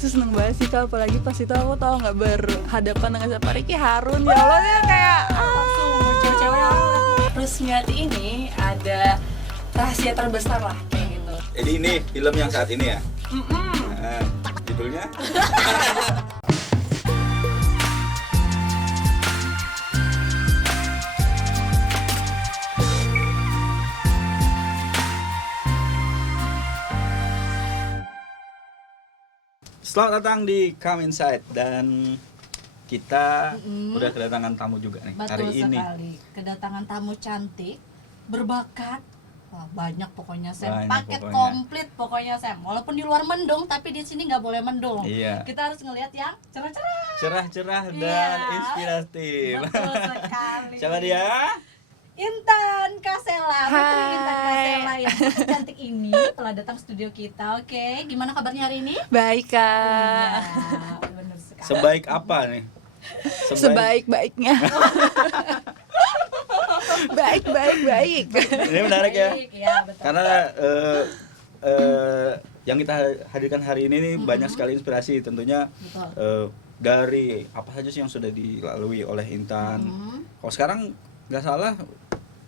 Itu seneng banget sih Kak, apalagi pas itu aku tahu nggak berhadapan dengan siapa, Ricky Harun, ya Allah ya kayak langsung cewek-cewek Rusmiati ini ada rahasia terbesar lah kayak gitu. Jadi ini film yang saat ini ya? Nah, judulnya? Selamat datang di Come Inside dan kita udah kedatangan tamu juga nih Betul hari ini. sekali. Kedatangan tamu cantik, berbakat. Wah, banyak pokoknya Sam. Banyak Paket pokoknya. komplit pokoknya Sam. Walaupun di luar mendung, tapi di sini nggak boleh mendung. Iya. Kita harus ngelihat yang cerah-cerah. Cerah-cerah dan Iya. inspiratif. Betul sekali. Siapa dia? Intan Kasela, Putri Intan Hai. Kasela yang cantik ini telah datang studio kita. Oke, gimana kabarnya hari ini? baik Kak. Iya, benar sekali. Sebaik apa nih? Sebaik-baiknya. baik. Ini menarik ya. Baik, iya, betul. Karena yang kita hadirkan hari ini nih banyak sekali inspirasi tentunya Betul. dari apa saja sih yang sudah dilalui oleh Intan. Kalau sekarang nggak salah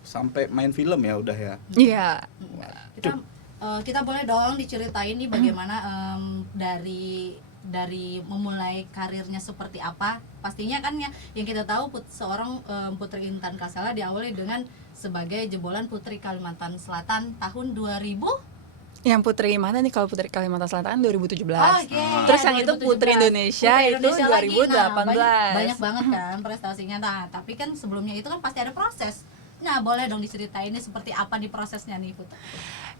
sampai main film ya udah ya. Iya. Kita boleh dong diceritain nih bagaimana dari memulai karirnya seperti apa. Pastinya kan yang kita tahu seorang Putri Intan Kasela diawali dengan sebagai jebolan Putri Kalimantan Selatan tahun 2000. Yang Putri mana nih, kalau Putri Kalimantan Selatan 2017. Oke. Terus yang itu Putri Indonesia Putri itu Indonesia lagi. 2018. Banyak banget kan prestasinya. Nah, tapi kan sebelumnya itu kan pasti ada proses. Nah, boleh dong diceritain ini seperti apa di prosesnya nih, Putri.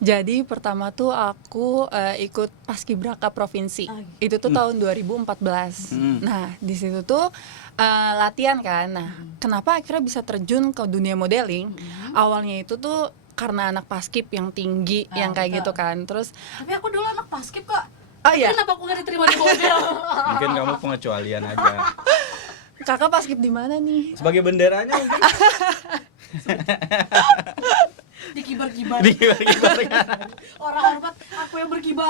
Jadi pertama tuh aku ikut Paskibraka provinsi. Itu tuh tahun 2014. Nah, di situ tuh latihan kan. Nah, kenapa akhirnya bisa terjun ke dunia modeling? Awalnya itu tuh karena anak paskib yang tinggi, yang kayak betul. gitu kan. Terus Tapi aku dulu anak paskib kok. oh iya, Kenapa aku nggak diterima di model? Mungkin kamu pengecualian aja. kakak paskib di mana nih? Sebagai benderanya mungkin. Dikibar-kibar. Dikibar-kibar. Orang hormat aku yang berkibar.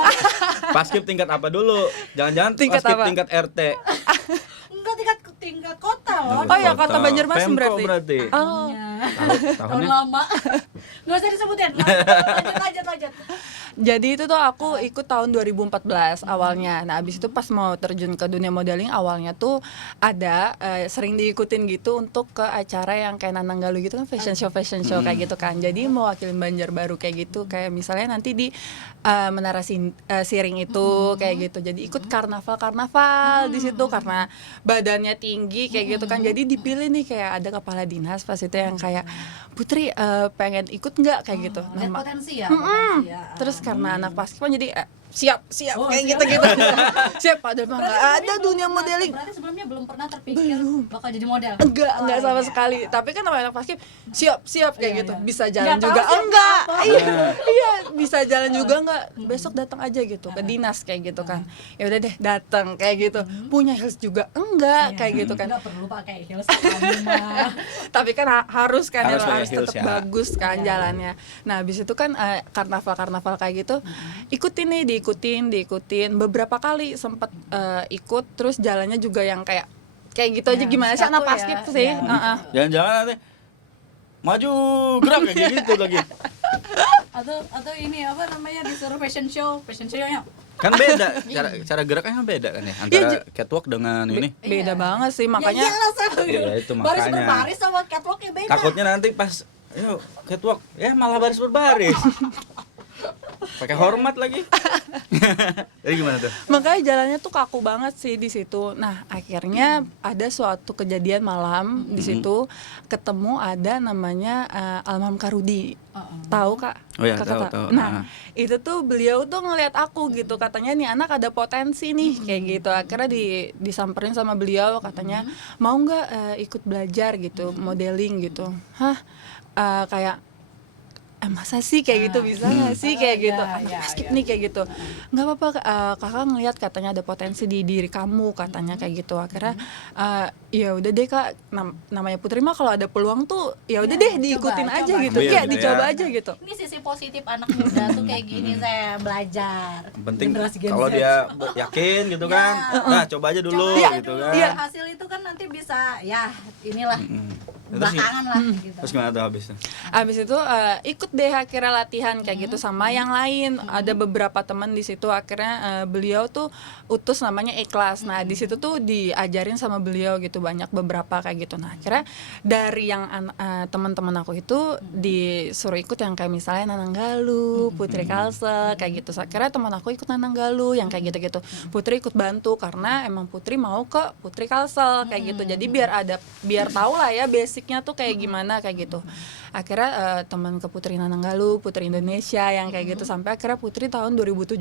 Paskib tingkat apa dulu? Jangan-jangan Tingkat paskib apa? tingkat RT. Enggak tingkat kota loh. Oh ya, Kota Banjarmasin Pemko berarti. Oh. Tahun Tahunnya lama. Nggak usah disebutin. Lanjut. Jadi itu tuh aku ikut tahun 2014 awalnya. Nah, abis itu pas mau terjun ke dunia modeling awalnya tuh ada sering diikutin gitu untuk ke acara yang kayak Nanang Galuh gitu kan, fashion show kayak gitu kan. Jadi mewakilin Banjarbaru kayak gitu, kayak misalnya nanti di Menara Siring itu kayak gitu. Jadi ikut karnaval di situ karena badannya tinggi kayak gitu kan. Jadi dipilih nih kayak ada kepala dinas pas itu yang kayak Putri pengen ikut nggak kayak gitu. Lihat Nah, potensi ya. Potensi ya. terus karena anak paskib kan jadi siap Oh, kayak siap. gitu siap padahal mah Berarti nggak sebelumnya ada belum dunia pernah- modeling. Berarti sebelumnya belum pernah terpikir bakal jadi model. Enggak sama iya. sekali. Tapi kan sama anak paskib siap kayak Iya, gitu. iya. Bisa Nggak jalan tahu juga siap enggak. apa. Iya, bisa jalan juga enggak. Besok datang aja gitu ke dinas kayak gitu kan. Ya udah deh, datang kayak gitu. Punya heels juga enggak kayak gitu kan. Enggak perlu pakai heels kamu mah. Tapi kan harus kan Harus pakai harus heels tetap ya. bagus kan jalannya. Nah, habis itu kan karnaval kayak gitu. Ikutin nih, diikutin beberapa kali sempat ikut, terus jalannya juga yang kayak gitu aja, gimana sih anak kaku paskib ya, sih. iya. Jangan-jangan nanti maju gerak kayak gitu lagi. Atau ini apa namanya disuruh fashion show-nya. Kan beda cara geraknya kan beda kan ya antara catwalk dengan ini. Beda banget sih, Ya makanya iyalah, Sam. Iya, itu Baris makanya. berbaris sama catwalknya beda. Takutnya nanti pas yuk catwalk ya malah baris berbaris. Pakai hormat lagi. Jadi gimana tuh? makanya jalannya tuh kaku banget sih di situ. Nah, akhirnya ada suatu kejadian malam di situ, ketemu ada namanya Almarhum Karudi. Tahu Kak? Oh ya, Kakak tahu. Nah, itu tuh beliau tuh ngelihat aku gitu, katanya nih anak ada potensi nih kayak gitu. Akhirnya disamperin sama beliau, katanya mau nggak ikut belajar gitu, modeling gitu. Hah? Kayak masa sih kayak gitu, bisa nggak sih kayak gitu, anak iya, basket iya. nih kayak gitu, nggak apa-apa kakak ngelihat katanya ada potensi di diri kamu katanya kayak gitu. Akhirnya ya udah deh kak, namanya Putri mah kalau ada peluang tuh ya udah deh diikutin coba, aja coba. gitu, Ambil ya gitu dicoba ya. aja gitu. Ini sisi positif anak muda tuh kayak gini, saya belajar. Yang penting Generasi Gen kalau Z. dia yakin gitu kan, nah coba aja dulu Coba gitu dulu, kan. Iya. hasil itu kan nanti bisa ya inilah Terus belakangan lah gitu. Terus gimana tuh habisnya? Abis itu ikut deh akhirnya latihan kayak gitu sama yang lain. Ada beberapa teman di situ, akhirnya beliau tuh utus namanya Ikhlas. Nah di situ tuh diajarin sama beliau gitu, banyak beberapa kayak gitu. Nah akhirnya dari yang teman-teman aku itu disuruh ikut yang kayak misalnya Nanang Galuh, Putri Kalsel kayak gitu. Akhirnya teman aku ikut Nanang Galuh yang kayak gitu-gitu. Putri ikut bantu karena emang Putri mau ke Putri Kalsel kayak gitu. Jadi biar tahu lah ya basicnya tuh kayak gimana kayak gitu. Akhirnya teman ke Putri Nanang Galuh, Putri Indonesia yang kayak gitu, sampai akhirnya Putri tahun 2017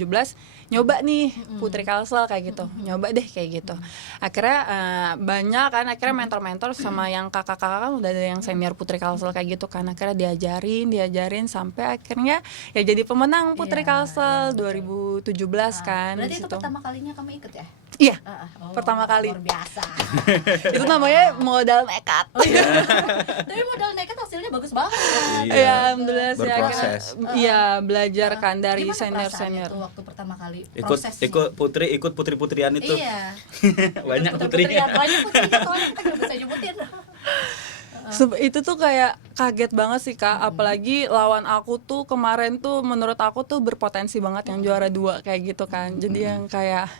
nyoba nih Putri Kalsel kayak gitu, nyoba deh kayak gitu. Akhirnya banyak kan, akhirnya mentor-mentor sama yang kakak-kakak kan udah ada yang senior Putri Kalsel kayak gitu kan, akhirnya diajarin sampai akhirnya ya jadi pemenang Putri Iya, Kalsel iya, 2017 kan. Berarti di itu situ. pertama kalinya kamu ikut ya? Iya, Oh, pertama kali. luar biasa. Itu namanya modal nekat. Tapi modal nekat hasilnya bagus banget. Iya. Ya, alhamdulillah sih akhirnya Berproses. iya belajar kan dari Gimana perasaan senior-senior. itu waktu pertama kali Ikut prosesnya? ikut putri-putrian itu. Iya. Banyak Putri-putrian, putrinya. banyak putrinya soalnya kita nggak bisa nyebutin. Itu tuh kayak kaget banget sih kak, apalagi lawan aku tuh kemarin tuh menurut aku tuh berpotensi banget yang juara 2 kayak gitu kan. Jadi yang kayak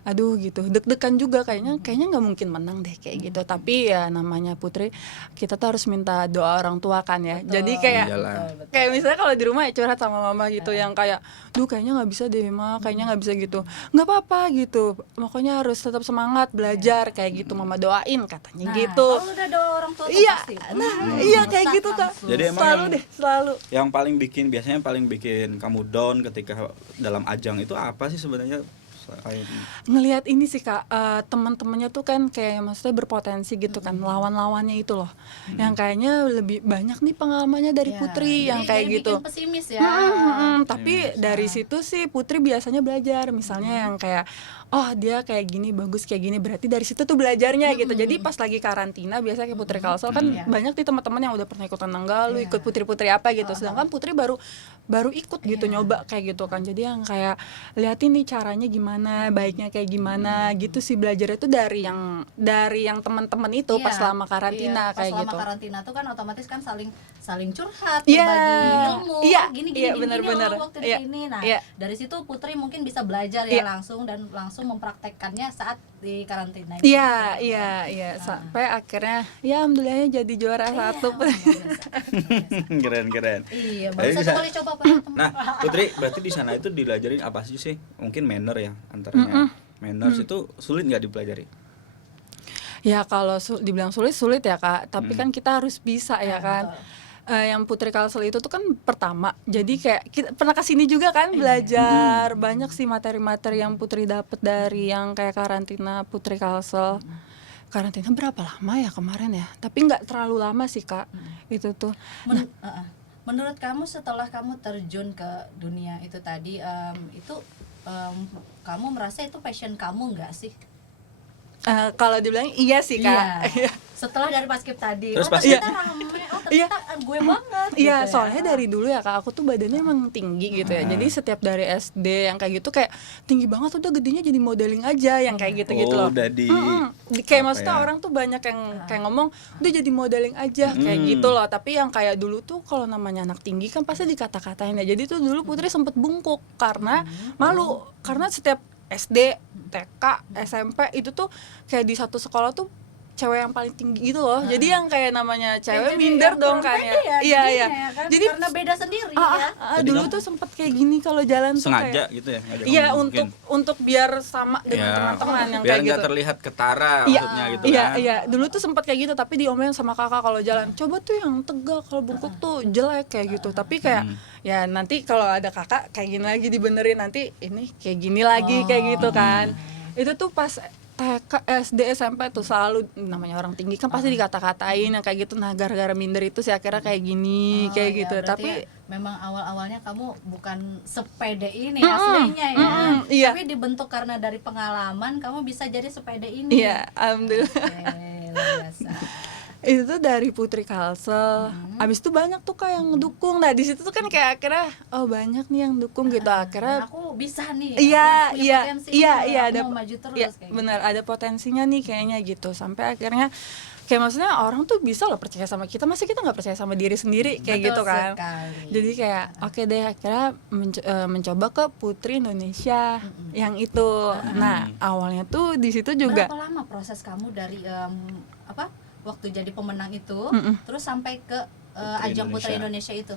aduh gitu, deg-degan juga kayaknya nggak mungkin menang deh kayak gitu. Tapi ya namanya Putri, kita tuh harus minta doa orang tua kan ya. Jadi kayak Iyalah. kayak misalnya kalau di rumah ya curhat sama mama gitu, yang kayak duh kayaknya nggak bisa deh ma, kayaknya nggak bisa gitu, nggak apa-apa gitu, makanya harus tetap semangat belajar kayak gitu, mama doain katanya gitu. Kalau udah ada orang tua tuh Iya, pasti. iya kayak Rusak gitu kak. langsung. Jadi emang Selalu yang- deh, selalu. Yang paling bikin kamu down ketika dalam ajang itu apa sih sebenarnya? Selain Ngelihat ini sih kak, teman-temannya tuh kan kayak maksudnya berpotensi gitu kan, lawan-lawannya itu loh, yang kayaknya lebih banyak nih pengalamannya dari Ya, Putri yang jadi kayak gitu. bikin pesimis ya. Tapi dari situ sih Putri biasanya belajar, misalnya yang kayak oh dia kayak gini bagus kayak gini, berarti dari situ tuh belajarnya gitu. Jadi pas lagi karantina biasanya kayak Putri Kalsel kan Iya. banyak nih teman-teman yang udah pernah ikut Nananggalu, ikut putri-putri apa gitu, sedangkan Putri baru ikut gitu, nyoba kayak gitu kan. Jadi yang kayak liatin nih caranya gimana, baiknya kayak gimana gitu sih, belajarnya tuh dari yang teman-teman itu pas selama karantina pas kayak selama gitu. karantina tuh kan otomatis kan saling curhat, Iya. berbagi ilmu, Iya, gini iya, gini benar-benar. loh waktu Iya, di sini. Nah, iya. dari situ Putri mungkin bisa belajar Iya. ya langsung mempraktekkannya saat di karantina itu. Iya, sampai akhirnya ya alhamdulillahnya jadi juara satu. keren. Iya, Tapi baru bisa- satu kali coba Pak. teman. Nah, Putri, berarti di sana itu diajarin apa sih? Mungkin manner ya antaranya. Manners itu sulit nggak dipelajari? Ya kalau dibilang sulit ya kak, tapi kan kita harus bisa ya kan. Yang Putri Kalsel itu tuh kan pertama, jadi kayak kita pernah kesini juga kan belajar, banyak sih materi-materi yang Putri dapet dari yang kayak karantina Putri Kalsel. Karantina berapa lama ya kemarin ya, tapi nggak terlalu lama sih kak, itu tuh. Menurut kamu setelah kamu terjun ke dunia itu tadi, kamu merasa itu passion kamu nggak sih? Kalau dibilang iya sih kak. Iya. Setelah dari basket tadi, Terus ternyata basket- rame, ternyata gue banget. Iya, gitu ya. soalnya dari dulu ya kak, aku tuh badannya emang tinggi gitu ya. Jadi setiap dari SD yang kayak gitu kayak tinggi banget, udah gedenya jadi modeling aja yang kayak gitu-gitu loh. Udah di Kayak apa maksudnya ya? orang tuh banyak yang kayak ngomong udah jadi modeling aja kayak gitu loh. Tapi yang kayak dulu tuh kalau namanya anak tinggi kan pasti dikata-katain ya. Jadi tuh dulu Putri sempet bungkuk karena malu, karena setiap SD, TK, SMP itu tuh kayak di satu sekolah tuh cewek yang paling tinggi gitu loh. Jadi yang kayak namanya cewek Jadi minder yang dong kurang kan pede ya. Iya, jadinya iya. ya kan? Jadi karena beda sendiri ya. Jadi dulu kamu tuh sempet kayak gini kalau jalan tuh sengaja kayak gitu ya? ngajak iya, ngomong untuk mungkin. biar sama dengan Ya, teman-teman yang biar kayak nggak gitu. terlihat ketara Iya, maksudnya gitu iya, kan. iya. Dulu tuh sempat kayak gitu, tapi diomelin sama kakak kalau jalan. Coba tuh yang tegak, kalau bungkuk tuh jelek kayak gitu. Tapi kayak ya nanti kalau ada kakak kayak gini lagi dibenerin, nanti ini kayak gini lagi kayak gitu kan. Itu tuh pas TK, SD, SMP tuh selalu namanya orang tinggi kan pasti dikata-katain yang kayak gitu. Nah gara-gara minder itu sih akhirnya kayak gini, kayak Iya, gitu. berarti Tapi memang awal-awalnya kamu bukan sepede ini aslinya ya, iya. tapi dibentuk karena dari pengalaman kamu bisa jadi sepede ini. Iya, alhamdulillah. Oke, luar biasa. Itu tuh dari Putri Kalsel. Abis itu banyak tuh kayak yang ngedukung. Nah di situ tuh kan kayak akhirnya oh banyak nih yang dukung gitu. Akhirnya Dan aku bisa nih, iya aku punya iya potensi iya nih, iya aku ada mau maju terus iya, kayak benar ada potensinya nih kayaknya gitu. Sampai akhirnya kayak maksudnya orang tuh bisa loh percaya sama kita, masa kita nggak percaya sama diri sendiri kayak Betul gitu kan. sekali. Jadi kayak oke deh akhirnya mencoba ke Putri Indonesia yang itu. Nah awalnya tuh di situ juga Berapa lama proses kamu dari waktu jadi pemenang itu terus sampai ke ajang Putri Indonesia itu?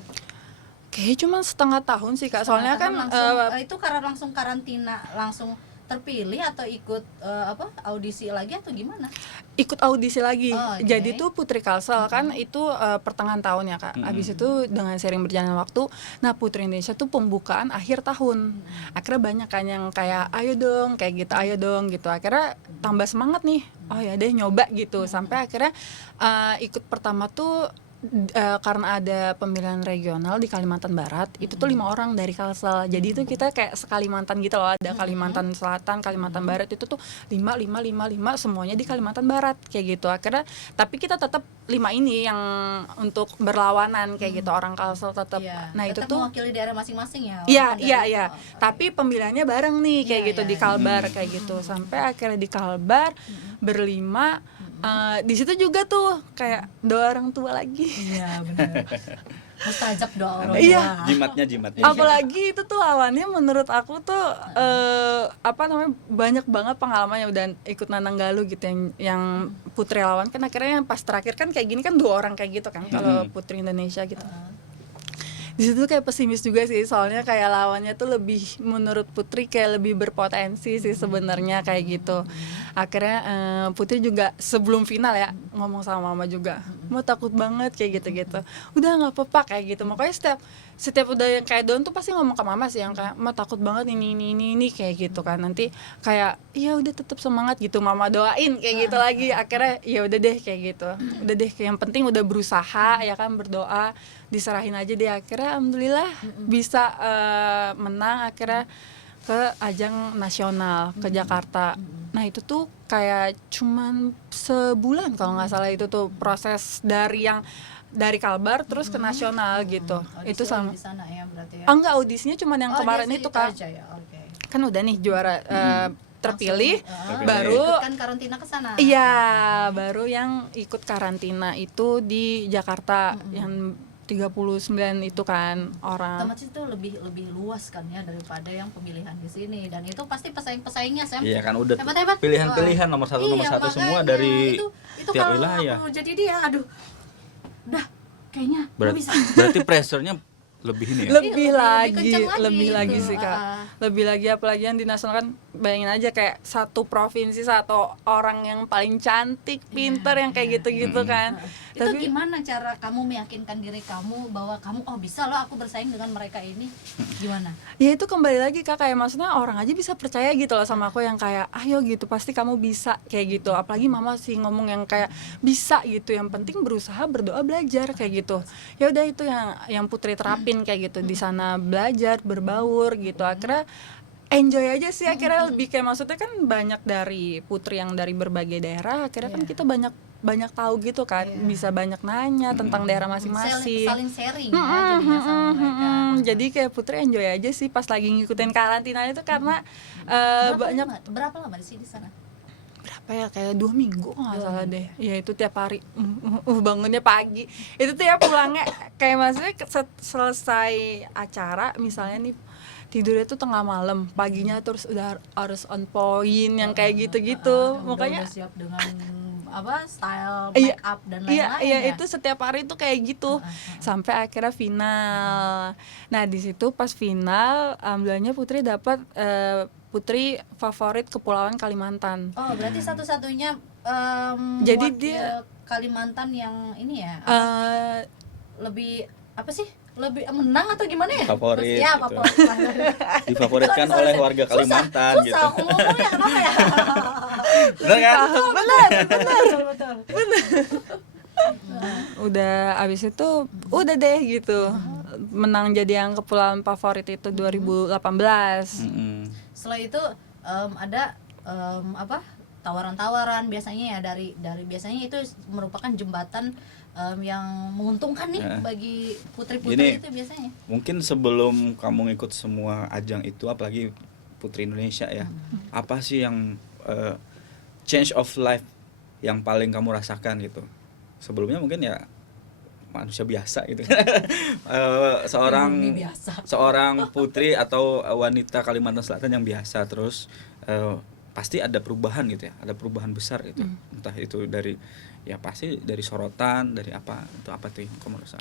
kayak cuma setengah tahun sih Kak. Soalnya kan langsung, itu karena langsung karantina, langsung terpilih atau ikut audisi lagi atau gimana? ikut audisi lagi. Oh, oke. Jadi tuh Putri Kalsel kan itu pertengahan tahun ya Kak. Abis itu dengan sering berjalan waktu, nah Putri Indonesia tuh pembukaan akhir tahun. Akhirnya banyak kan yang kayak ayo dong, kayak gitu, ayo dong gitu. Akhirnya tambah semangat nih. Oh ya deh nyoba gitu. Sampai akhirnya ikut pertama tuh karena ada pemilihan regional di Kalimantan Barat, itu tuh 5 orang dari Kalsel. Jadi itu kita kayak sekalimantan gitu loh, ada Kalimantan Selatan, Kalimantan Barat, itu tuh 5 semuanya di Kalimantan Barat kayak gitu. Akhirnya tapi kita tetap 5 ini yang untuk berlawanan kayak gitu, orang Kalsel tetap. Iya, Nah, itu tetap tuh mewakili daerah masing-masing ya. iya walaupun iya dari- iya. Tapi pemilihannya bareng nih kayak Iya, gitu iya, di Kalbar kayak gitu. Sampai akhirnya di Kalbar berlima. Di situ juga tuh kayak doa orang tua lagi. Iya benar. Mustajab doa orang Iya. tua. Jimatnya Apalagi itu tuh lawannya menurut aku tuh banyak banget pengalamannya udah ikut Nanang Galuh gitu yang putri lawan kan akhirnya yang pas terakhir kan kayak gini kan 2 orang kayak gitu kan kalau putri Indonesia gitu. Di situ kayak pesimis juga sih, soalnya kayak lawannya tuh lebih menurut Putri kayak lebih berpotensi sih sebenarnya kayak gitu. Akhirnya Putri juga sebelum final ya ngomong sama mama juga, mau takut banget kayak gitu-gitu. Udah nggak apa-apa kayak gitu. Makanya setiap udah yang kayak down tuh pasti ngomong ke mama sih yang kayak mama takut banget ini kayak gitu kan. Nanti kayak ya udah tetap semangat gitu, mama doain kayak gitu lagi. Akhirnya ya udah deh kayak gitu. Udah deh yang penting udah berusaha ya kan, berdoa, diserahin aja deh. Akhirnya alhamdulillah bisa menang akhirnya ke ajang nasional ke Jakarta. Nah itu tuh kayak cuman sebulan kalau nggak salah itu tuh proses dari Kalbar terus ke nasional gitu. Audisi Itu sama. di sana ya berarti ya. Enggak, audisinya cuman yang kemarin dia itu itu Kak. aja ya. Oke. Kan udah nih juara terpilih Langsung, baru ikutkan karantina ke sana. iya baru yang ikut karantina itu di Jakarta yang 39 itu kan orang. Otomatis itu lebih luas kan ya daripada yang pemilihan di sini, dan itu pasti pesaing-pesaingnya Sam. Iya kan udah Hebat-hebat. pilihan-pilihan nomor satu Iya, semua makanya dari itu tiap kalau wilayah. aku jadi dia, aduh, udah kayaknya gua bisa. Berarti pressure-nya lebih ini ya. lebih kenceng lebih lagi itu. sih Kak. Lebih lagi apalagi yang di nasional kan bayangin aja kayak satu provinsi satu orang yang paling cantik, pinter yang kayak gitu-gitu kan. Itu Tapi gimana cara kamu meyakinkan diri kamu bahwa kamu bisa loh aku bersaing dengan mereka ini? Gimana? ya itu kembali lagi Kak, kayak maksudnya orang aja bisa percaya gitu loh sama aku yang kayak ayo gitu pasti kamu bisa kayak gitu. Apalagi mama sih ngomong yang kayak bisa gitu, yang penting berusaha, berdoa, belajar kayak gitu. Ya udah itu yang Putri terapin kayak gitu di sana, belajar, berbaur gitu. Akhirnya enjoy aja sih, akhirnya lebih kayak maksudnya kan banyak dari Putri yang dari berbagai daerah, akhirnya kan kita banyak tahu gitu kan, bisa banyak nanya tentang daerah masing-masing. Saling sharing ya jadinya sama mereka. Jadi kayak Putri enjoy aja sih pas lagi ngikutin karantina itu karena berapa lama di sini sana? berapa ya, kayak 2 minggu kalau nggak salah deh. Ya itu tiap hari bangunnya pagi itu tuh ya, pulangnya kayak maksudnya selesai acara misalnya nih tidurnya tuh tengah malam, paginya terus udah harus on point yang kayak gitu-gitu. Makanya udah siap dengan style Iya, make up dan lain-lain iya ya? itu setiap hari tuh kayak gitu sampai akhirnya final. Nah di situ pas final alhamdulillahnya Putri dapat Putri favorit Kepulauan Kalimantan. Oh berarti satu-satunya Jadi wakil dia Kalimantan yang ini ya lebih apa sih, lebih menang atau gimana ya? Favorit Ya gitu. favorit. Difavoritkan oleh warga Kalimantan gitu. Susah ngomongnya kenapa ya? Bener kan? betul. Udah abis itu udah deh gitu menang jadi yang kepulauan favorit itu 2018. Setelah itu ada apa tawaran-tawaran biasanya ya dari biasanya itu merupakan jembatan yang menguntungkan nih bagi putri-putri itu biasanya. Mungkin sebelum kamu ikut semua ajang itu, apalagi Putri Indonesia ya, apa sih yang change of life yang paling kamu rasakan gitu? Sebelumnya mungkin ya manusia biasa gitu. Seorang putri atau wanita Kalimantan Selatan yang biasa, terus pasti ada perubahan gitu ya, ada perubahan besar gitu. Entah itu dari ya pasti dari sorotan, dari apa, itu apa tuh yang kamu rasa?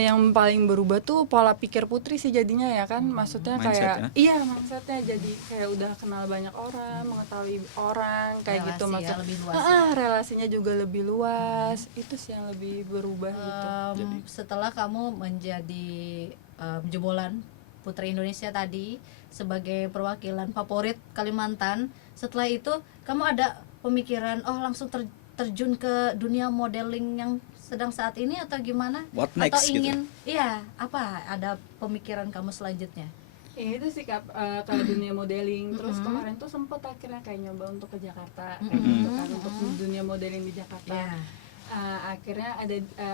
Yang paling berubah tuh pola pikir putri sih jadinya ya kan, maksudnya Mindset, kayak iya mindsetnya jadi kayak udah kenal banyak orang, mengetahui orang kayak gitu, Relasi ya, maksud lebih luas ya. relasinya juga lebih luas, itu sih yang lebih berubah gitu. Setelah kamu menjadi jebolan Putri Indonesia tadi sebagai perwakilan favorit Kalimantan, setelah itu kamu ada pemikiran langsung terjun ke dunia modeling yang sedang saat ini atau gimana? What Atau next ingin iya apa ada pemikiran kamu selanjutnya? Ya itu sih Kak, ke dunia modeling. Terus kemarin tuh sempet akhirnya kayak nyoba untuk ke Jakarta kayak gitu kan, untuk dunia modeling di Jakarta. Iya. Akhirnya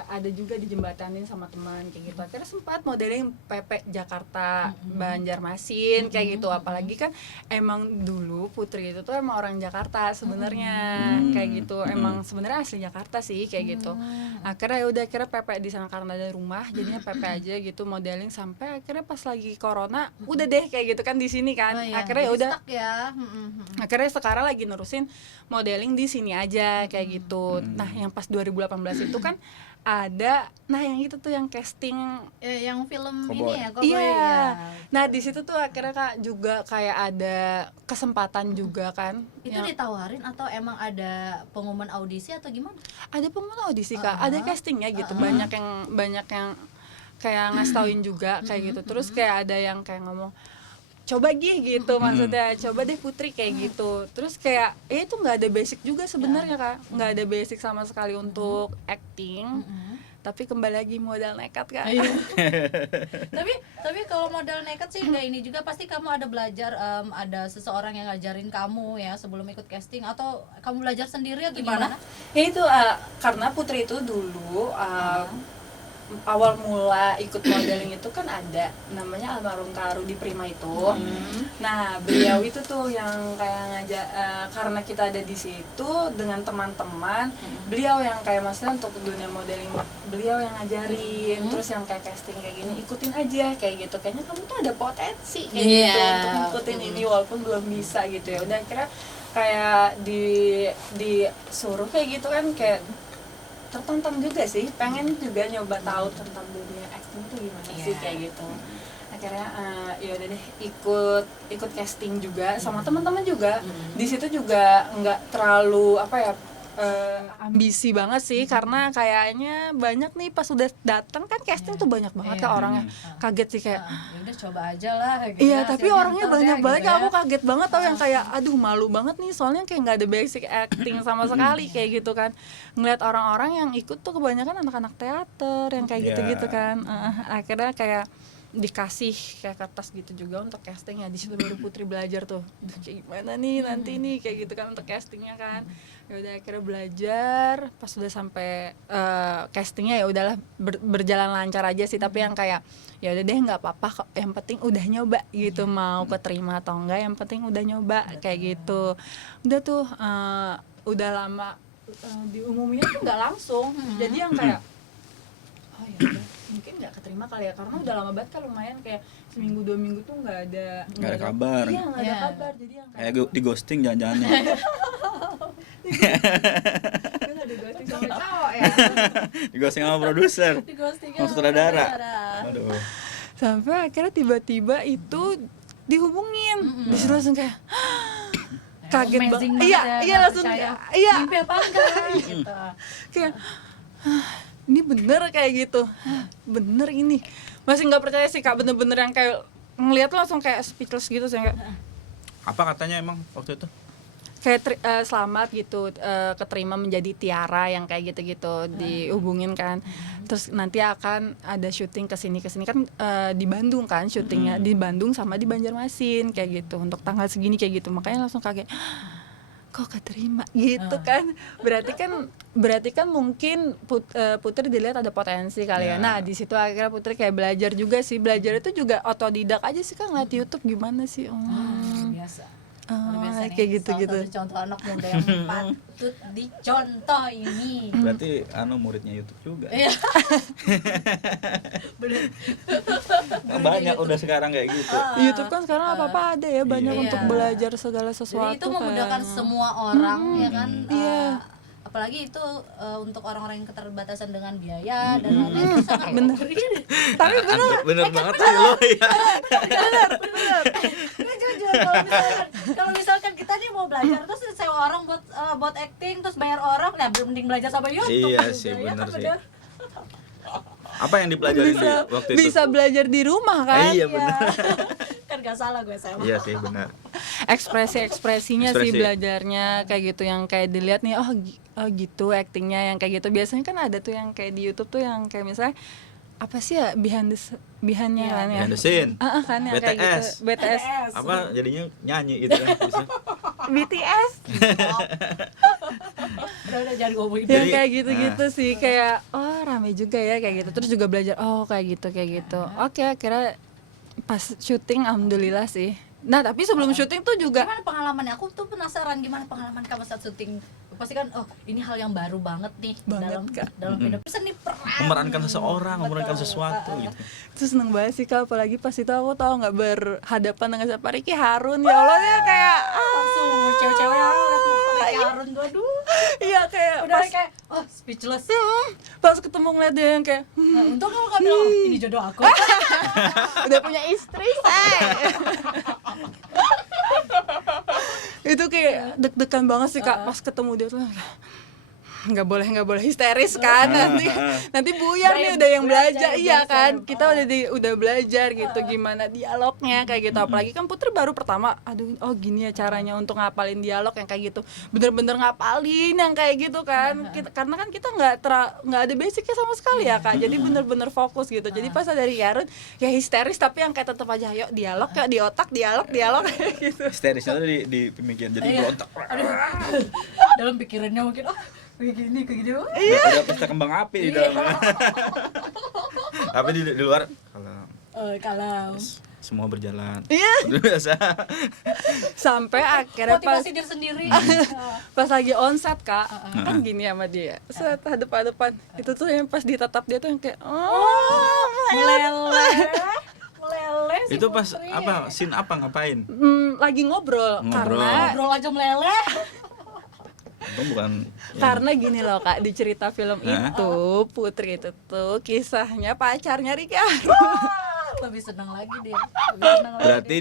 ada juga dijembatanin sama teman kayak gitu. Akhirnya sempat modeling PP Jakarta, Banjarmasin kayak gitu. Apalagi kan emang dulu Putri itu tuh emang orang Jakarta sebenarnya kayak gitu. Emang sebenarnya asli Jakarta sih kayak gitu. Akhirnya ya udah akhirnya PP di sana karena ada rumah, jadinya PP aja gitu modeling sampai akhirnya pas lagi corona udah deh kayak gitu kan di sini kan. Akhirnya ya udah. Akhirnya sekarang lagi nerusin modeling di sini aja kayak gitu. Nah, yang pas 2018 itu kan ada, nah yang itu tuh yang casting Yang film Cowboy. ini ya, Cowboy iya. ya. Nah, di situ tuh akhirnya Kak juga kayak ada kesempatan juga kan. Itu yang ditawarin atau emang ada pengumuman audisi atau gimana? ada pengumuman audisi Kak, ada castingnya gitu. Banyak yang kayak ngasih tauin juga kayak gitu. Terus kayak ada yang kayak ngomong coba gitu maksudnya coba deh Putri kayak gitu. Terus kayak itu nggak ada basic juga sebenarnya Kak, nggak ada basic sama sekali untuk acting. Tapi kembali lagi modal nekat Kak. tapi kalau modal nekat sih enggak ini juga pasti kamu ada belajar, ada seseorang yang ngajarin kamu ya sebelum ikut casting atau kamu belajar sendiri atau gimana? Ya itu karena Putri itu dulu awal mula ikut modeling itu kan ada namanya almarhum Kak Rudi Prima itu. Nah, beliau itu tuh yang kayak ngajak, karena kita ada di situ dengan teman-teman, beliau yang kayak maksudnya untuk dunia modeling beliau yang ngajarin, terus yang kayak casting kayak gini ikutin aja kayak gitu, kayaknya kamu tuh ada potensi kayak gitu untuk ngikutin ini walaupun belum bisa gitu ya. Udah akhirnya kayak disuruh kayak gitu kan, kayak tertantang juga sih, pengen juga nyoba tahu tentang dunia acting itu gimana sih kayak gitu. Akhirnya ya udah deh ikut casting juga sama teman-teman juga. Di situ juga nggak terlalu ambisi banget sih, karena kayaknya banyak nih pas udah datang kan casting tuh banyak banget kan orangnya. Kaget sih kayak Ya udah coba aja lah gitu. iya, tapi orangnya banyak banget gitu aku kaget banget tau, yang kayak aduh malu banget nih soalnya kayak nggak ada basic acting sama sekali kayak gitu kan. Ngeliat orang-orang yang ikut tuh kebanyakan anak-anak teater yang kayak gitu-gitu kan. Akhirnya kayak dikasih kayak kertas gitu juga untuk casting ya. Di situ baru Putri belajar tuh kayak gimana nih nanti nih kayak gitu kan untuk castingnya kan. Ya udah akhirnya belajar, pas udah sampai castingnya ya udahlah berjalan lancar aja sih. Tapi yang kayak ya udah deh nggak apa-apa kok, yang penting udah nyoba gitu, mau keterima atau enggak yang penting udah nyoba kayak gitu. Udah tuh udah lama diumuminnya tuh nggak langsung, jadi yang kayak oh ya udah mungkin nggak keterima kali ya, karena udah lama banget kan, lumayan kayak seminggu 2 minggu tuh nggak ada kabar. Iya nggak ada kabar, jadi yang kayak di ghosting jangan-jangan ya. gue nggak ada ghosting sama cowok ya. Di ghosting sama produser, Di ghosting sama sutradara. Aduh. Sampai akhirnya tiba-tiba itu dihubungin. Di situ langsung kayak kaget Amazing banget. ya, Iya nggak langsung percaya. iya Mimpi apa enggak gitu. kayak ini bener kayak gitu. Bener ini. Masih nggak percaya sih Kak, bener-bener yang kayak ngeliat langsung kayak speechless gitu sih, kayak Apa katanya emang waktu itu? kayak selamat gitu, keterima menjadi Tiara yang kayak gitu-gitu, dihubungin kan. Terus nanti akan ada syuting kesini kan, di Bandung kan syutingnya, di Bandung sama di Banjarmasin kayak gitu untuk tanggal segini kayak gitu. Makanya langsung kaget, kok keterima gitu kan. Berarti kan mungkin Putri dilihat ada potensi kali ya. Nah, di situ akhirnya Putri kayak belajar juga sih. Belajar itu juga otodidak aja sih kan, ngeliat YouTube gimana sih. Biasa. Oh, Biasa nih, kayak gitu-gitu. salah satu contoh anak muda yang patut dicontoh ini. Berarti muridnya YouTube juga. Iya. Bener. Banyak udah sekarang kayak gitu. YouTube kan sekarang apa-apa ada ya, banyak Iya. untuk belajar segala sesuatu. Jadi itu memudahkan kayak- semua orang ya kan. Iya. Apalagi itu untuk orang-orang yang keterbatasan dengan biaya dan lain-lain itu sangat Bener. Tapi Bener banget sih lo ya. Nggak, jujur kalau misalkan kita nih mau belajar terus sewa orang buat acting terus bayar orang, nah mending belajar sama YouTube. Iya juga, sih, ya bener kan, sih. bener. Apa yang dipelajari di waktu itu? bisa belajar di rumah kan. Iya benar. Kan gak salah gue sama. Iya sih benar. Ekspresinya sih Ekspresi. belajarnya kayak gitu, yang kayak dilihat nih, oh gitu actingnya yang kayak gitu. Biasanya kan ada tuh yang kayak di YouTube tuh yang kayak misalnya apa sih ya, behind-nya kan ya. Behind the scene. Kan yang kayak gitu. BTS. BTS. Apa jadinya nyanyi gitu kan bisa. BTS. Udah jangan ngomongin. Ya Jadi, kayak gitu-gitu sih, kayak oh rame juga ya kayak gitu. Terus juga belajar oh kayak gitu. Oke, akhirnya pas syuting alhamdulillah sih. Nah, tapi sebelum syuting tuh juga Gimana pengalamannya? Aku tuh penasaran gimana pengalaman kamu saat syuting. Pasti kan ini hal yang baru banget nih Banget, Kak. dalam film seni peran. Memerankan seseorang, memerankan Betul. sesuatu gitu. Terus seneng banget sih Kak, apalagi pas itu aku tahu nggak berhadapan dengan siapa, Ricky Harun, ya Allah ya kayak Langsung cewek-cewek yang lihat muka Ricky Harun tuh, aduh. iya kayak Udah pas kayak speechless. pas ketemu ngeliat dia yang kayak Nah, untung kamu gak bilang ini jodoh aku. udah punya istri say. Itu kayak deg-degan banget sih Kak pas ketemu dia tuh nggak boleh histeris kan, nanti buyar nih udah yang belajar, iya kan, kita udah belajar gitu gimana dialognya kayak gitu. Apalagi kan Putri baru pertama, aduh gini ya caranya untuk ngapalin dialog yang kayak gitu, bener-bener ngapalin yang kayak gitu kan. Karena kan kita nggak ada basicnya sama sekali ya Kak, jadi bener-bener fokus gitu. Jadi pas ada Yarun ya histeris, tapi yang kayak tetep aja yuk dialog ya di otak, dialog kayak gitu. Histerisnya tuh di pemikiran jadi Iya. berontak. Aduh. Dalam pikirannya mungkin kayak gini. Udah pesta kembang api di dalam. Tapi di luar Kalau semua berjalan. Iya. Biasa. Sampai akhirnya pas motivasi diri sendiri. pas lagi onset Kak, kan gini sama dia, set hadap-hadapan itu tuh yang pas ditatap dia tuh yang kayak Meleleh si Itu pas Putri. apa? Scene apa ngapain? lagi ngobrol. Ngobrol. Ngobrol aja meleleh. Untung bukan Karena gini loh Kak, di cerita film Hah? itu Putri itu tuh kisahnya pacarnya Ricky Harun. Lebih senang lagi dia. Lebih senang lagi. berarti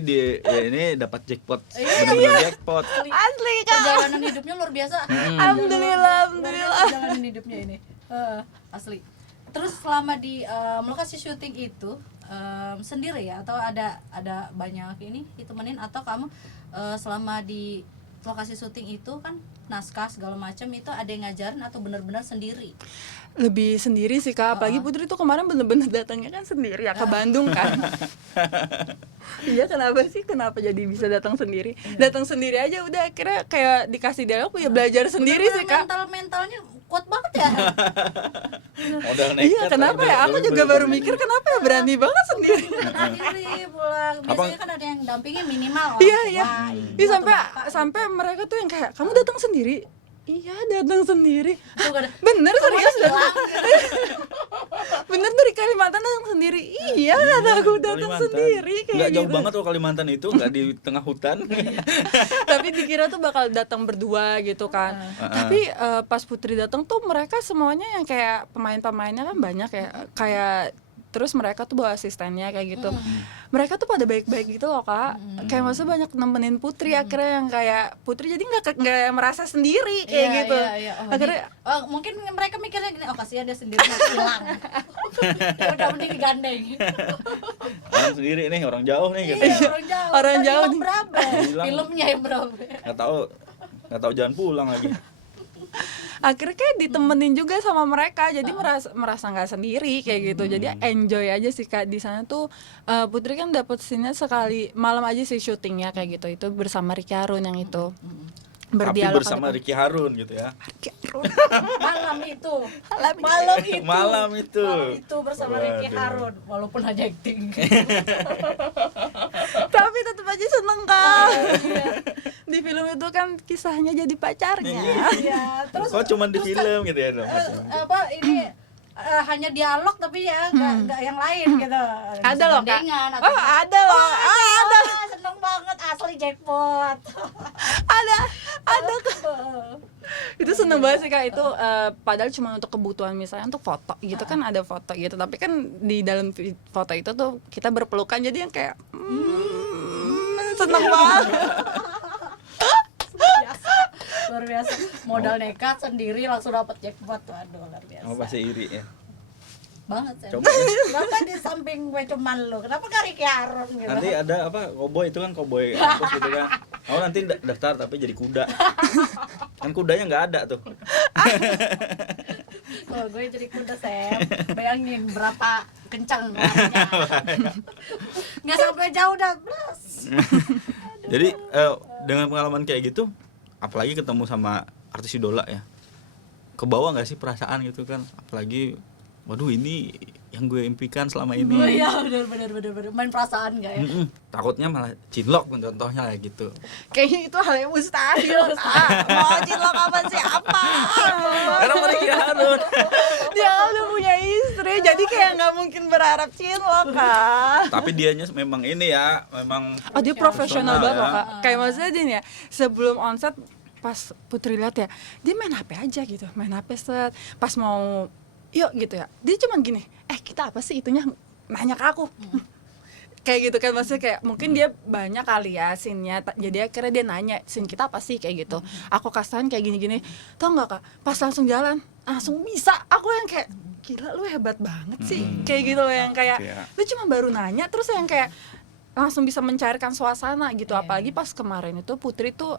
ini dapat jackpot. Iya. Benar-benar jackpot. Asli Kak. Perjalanan hidupnya luar biasa. Alhamdulillah. Perjalanan hidupnya ini. Asli. Terus selama di lokasi syuting itu sendiri ya, atau ada banyak ini ditemenin, atau kamu selama di lokasi syuting itu kan naskah segala macam itu ada yang ngajarin atau benar-benar sendiri? Lebih sendiri sih Kak, apalagi Putri tuh kemarin bener-bener datangnya kan sendiri ya ke Bandung kan. Iya, kenapa jadi bisa datang sendiri? Datang sendiri aja udah, akhirnya kayak dikasih dialog ya belajar sendiri sih Kak. Mentalnya kuat banget ya. Modal nekat. Iya, kenapa ya? Aku juga baru mikir kenapa ya berani banget sendiri. Sendiri pulang. Biasanya kan ada yang dampingin minimal. Iya, orang iya. tua, ibu Iya, atau bapak. sampai mereka tuh yang kayak kamu datang sendiri. Iya, datang sendiri. Tuh, kan ada, Bener serius "Kamu datang. Bener dari Kalimantan datang sendiri. Iya, kata aku datang Kalimantan. sendiri kayak Nggak gitu. jauh banget tuh Kalimantan itu, nggak di tengah hutan. Tapi dikira tuh bakal datang berdua gitu kan. Tapi pas Putri datang tuh mereka semuanya yang kayak pemain-pemainnya kan banyak ya, kayak terus mereka tuh bawa asistennya kayak gitu. Mereka tuh pada baik-baik gitu loh Kak. Kayak masa banyak nemenin Putri, akhirnya yang kayak Putri jadi nggak merasa sendiri kayak Iya, gitu. iya. Akhirnya Mungkin mereka mikirnya gini, kasihan dia sendiri nanti hilang. Ya udah mending digandeng. Orang sendiri nih, orang jauh nih gitu. Iya, orang jauh. Orang Dan jauh hilang nih. berapa? Hilang. Filmnya yang berapa? Nggak tahu nggak tahu jalan pulang lagi. Akhirnya kayak ditemenin juga sama mereka, jadi merasa nggak sendiri kayak gitu. Jadi enjoy aja sih Kak di sana tuh. Putri kan dapet scene sekali malam aja sih syutingnya kayak gitu, itu bersama Ricky Harun yang itu. Tapi Berdialog bersama gitu. Ricky Harun gitu ya. Ricky Harun. Malam itu Malam itu bersama Ricky Waduh. Harun, walaupun hanya acting. Tapi tetap aja seneng Kak. Di film itu kan kisahnya jadi pacarnya. Iya, terus Kok cuman di film gitu ya dong? apa ini hanya dialog tapi ya nggak yang lain gitu. Ada loh Kak. Gandengan atau Oh ada loh. ada. Seneng banget, asli jackpot. Ada Kak. Itu seneng banget sih Kak itu, padahal cuma untuk kebutuhan misalnya untuk foto gitu kan, ada foto gitu, tapi kan di dalam foto itu tuh kita berpelukan, jadi yang kayak seneng banget. Luar biasa, modal nekat sendiri langsung dapat jackpot. Waduh, luar biasa Oh pasti iri ya. banget saya. Coba ya. Kenapa di samping gue cuman lu, kenapa gak Ricky Harun gitu? Nanti ada apa, koboi itu kan koboi kampus gitu kan. Kamu nanti daftar tapi jadi kuda. Kan kudanya nggak ada tuh. Kalau gue jadi kuda, Sam, bayangin berapa kencang larinya. Nggak sampai jauh dah, blas. Jadi dengan pengalaman kayak gitu, apalagi ketemu sama artis idola ya, kebawa nggak sih perasaan gitu kan? Apalagi, waduh ini yang gue impikan selama ini. Oh iya, benar main perasaan nggak ya? Takutnya malah cinlok contohnya kayak gitu. Kayaknya itu hal yang mustahil Kak. Mau cinlok apa siapa? Karena Ricky Harun. Dia kan udah punya istri, jadi kayak nggak mungkin berharap cinlok Kak. Tapi dianya memang ini ya, memang Oh dia profesional Profesional banget loh ya. Kak. Kayak maksudnya dia nih ya, sebelum onset pas Putri lihat ya, dia main HP aja gitu, main HP set. Pas mau yuk gitu ya, dia cuman gini, kita apa sih itunya, nanya ke aku. Kayak gitu kan, maksudnya kayak mungkin dia banyak kali ya scene-nya, jadi akhirnya dia nanya scene kita apa sih kayak gitu. Aku kasihan kayak gini-gini, tau nggak Kak, pas langsung jalan langsung bisa. Aku yang kayak gila lu hebat banget sih, kayak gitu loh, yang kayak Iya. lu cuma baru nanya terus yang kayak langsung bisa mencairkan suasana gitu. Apalagi pas kemarin itu Putri tuh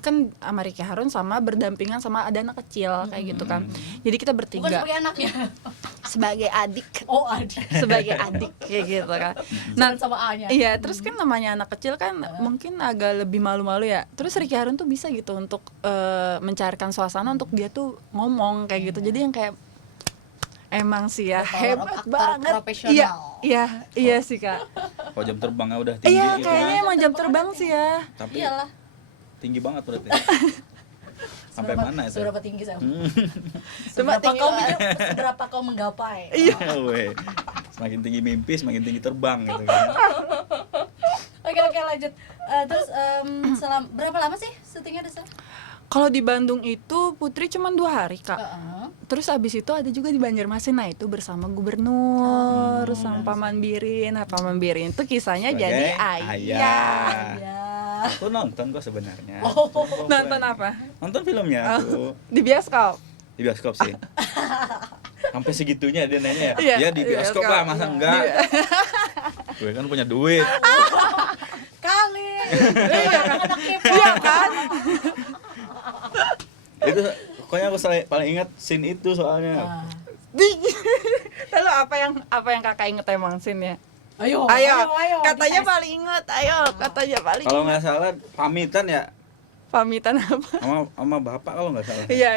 kan sama Ricky Harun sama berdampingan sama ada anak kecil kayak gitu kan, jadi kita Bukan bertiga sebagai anaknya. sebagai adik Oh, ada. sebagai adik kayak gitu kan. Nah Sama A-nya. iya, terus kan namanya anak kecil kan mungkin agak lebih malu-malu ya. Terus Ricky Harun tuh bisa gitu untuk mencairkan suasana untuk dia tuh ngomong kayak gitu. Jadi yang kayak emang sih ya The power of hebat actor banget. profesional. Iya sih Kak. kalau jam terbangnya udah tinggi Iya gitu kayaknya kan. emang jam terbang sih ya. Tapi Iyalah. tinggi banget berarti. Sampai mana itu? Seberapa tinggi, Sam? Coba tinggi banget. Seberapa kau menggapai? Iya, weh. Semakin tinggi mimpi, semakin tinggi terbang gitu kan. Oke, lanjut. Terus berapa lama sih syutingnya di sana? Kalau di Bandung itu Putri cuma 2 hari Kak. Terus abis itu ada juga di Banjarmasin, nah itu bersama gubernur, sama Paman Birin. Nah Paman Birin itu kisahnya Sebagai jadi ayah. ayah. Ya. Aku nonton kok sebenarnya. Nonton apa? Nonton filmnya aku. Di bioskop. Di bioskop sih. Sampai segitunya dia nanya ya. Iya, Ya di bioskop lah, masa enggak? Gue kan punya duit. Kali. Iya kan? Itu pokoknya aku paling ingat scene itu soalnya. Lalu apa yang kakak inget emang scene-nya? Ayo. Katanya dites. paling inget, katanya paling Kalau inget. nggak salah pamitan ya Pamitan apa? sama bapak kalau nggak salah. Iya.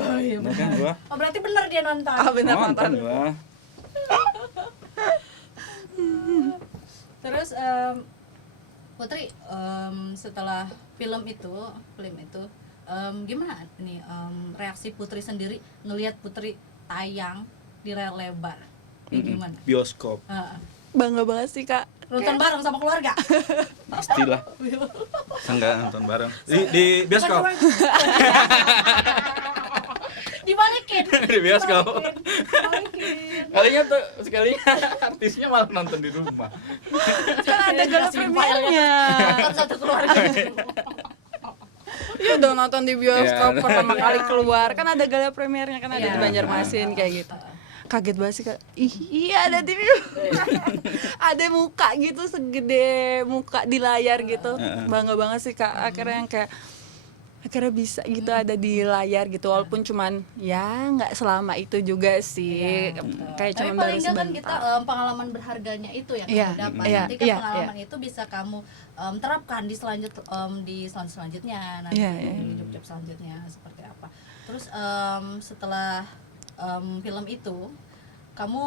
Oh, iya, Bener kan gua? Oh, berarti benar dia nonton. Benar Nonton nonton. gua. Terus Putri setelah film itu gimana nih reaksi Putri sendiri ngelihat Putri tayang di layar lebar? Kayak gimana? Bioskop. Bangga banget sih Kak. Nonton bareng sama keluarga? Pastilah. Enggak nonton bareng. Di bioskop. Dibalikin. Di bioskop. Dibalikin. Kalinya tuh sekalinya artisnya malah nonton di rumah. Kan ada gala premiernya. Nonton satu keluarga. Iya dong, nonton di bioskop Iya. pertama kali keluar. Kan ada gala premiernya, kan ada Iya. di Banjarmasin kayak gitu. Kaget banget sih Kak. Iya ada di ada muka gitu segede muka di layar gitu. Bangga banget sih Kak. Akhirnya yang kayak akhirnya bisa gitu ada di layar gitu, walaupun cuman ya nggak selama itu juga sih, Iya, betul. kayak Tapi cuman baru paling nggak kan kita sebentar. pengalaman berharganya itu yang Iya, kamu dapat. iya, Nanti kan iya, pengalaman itu bisa kamu terapkan di selanjutnya nanti Iya, iya. di job selanjutnya seperti apa. Terus setelah film itu kamu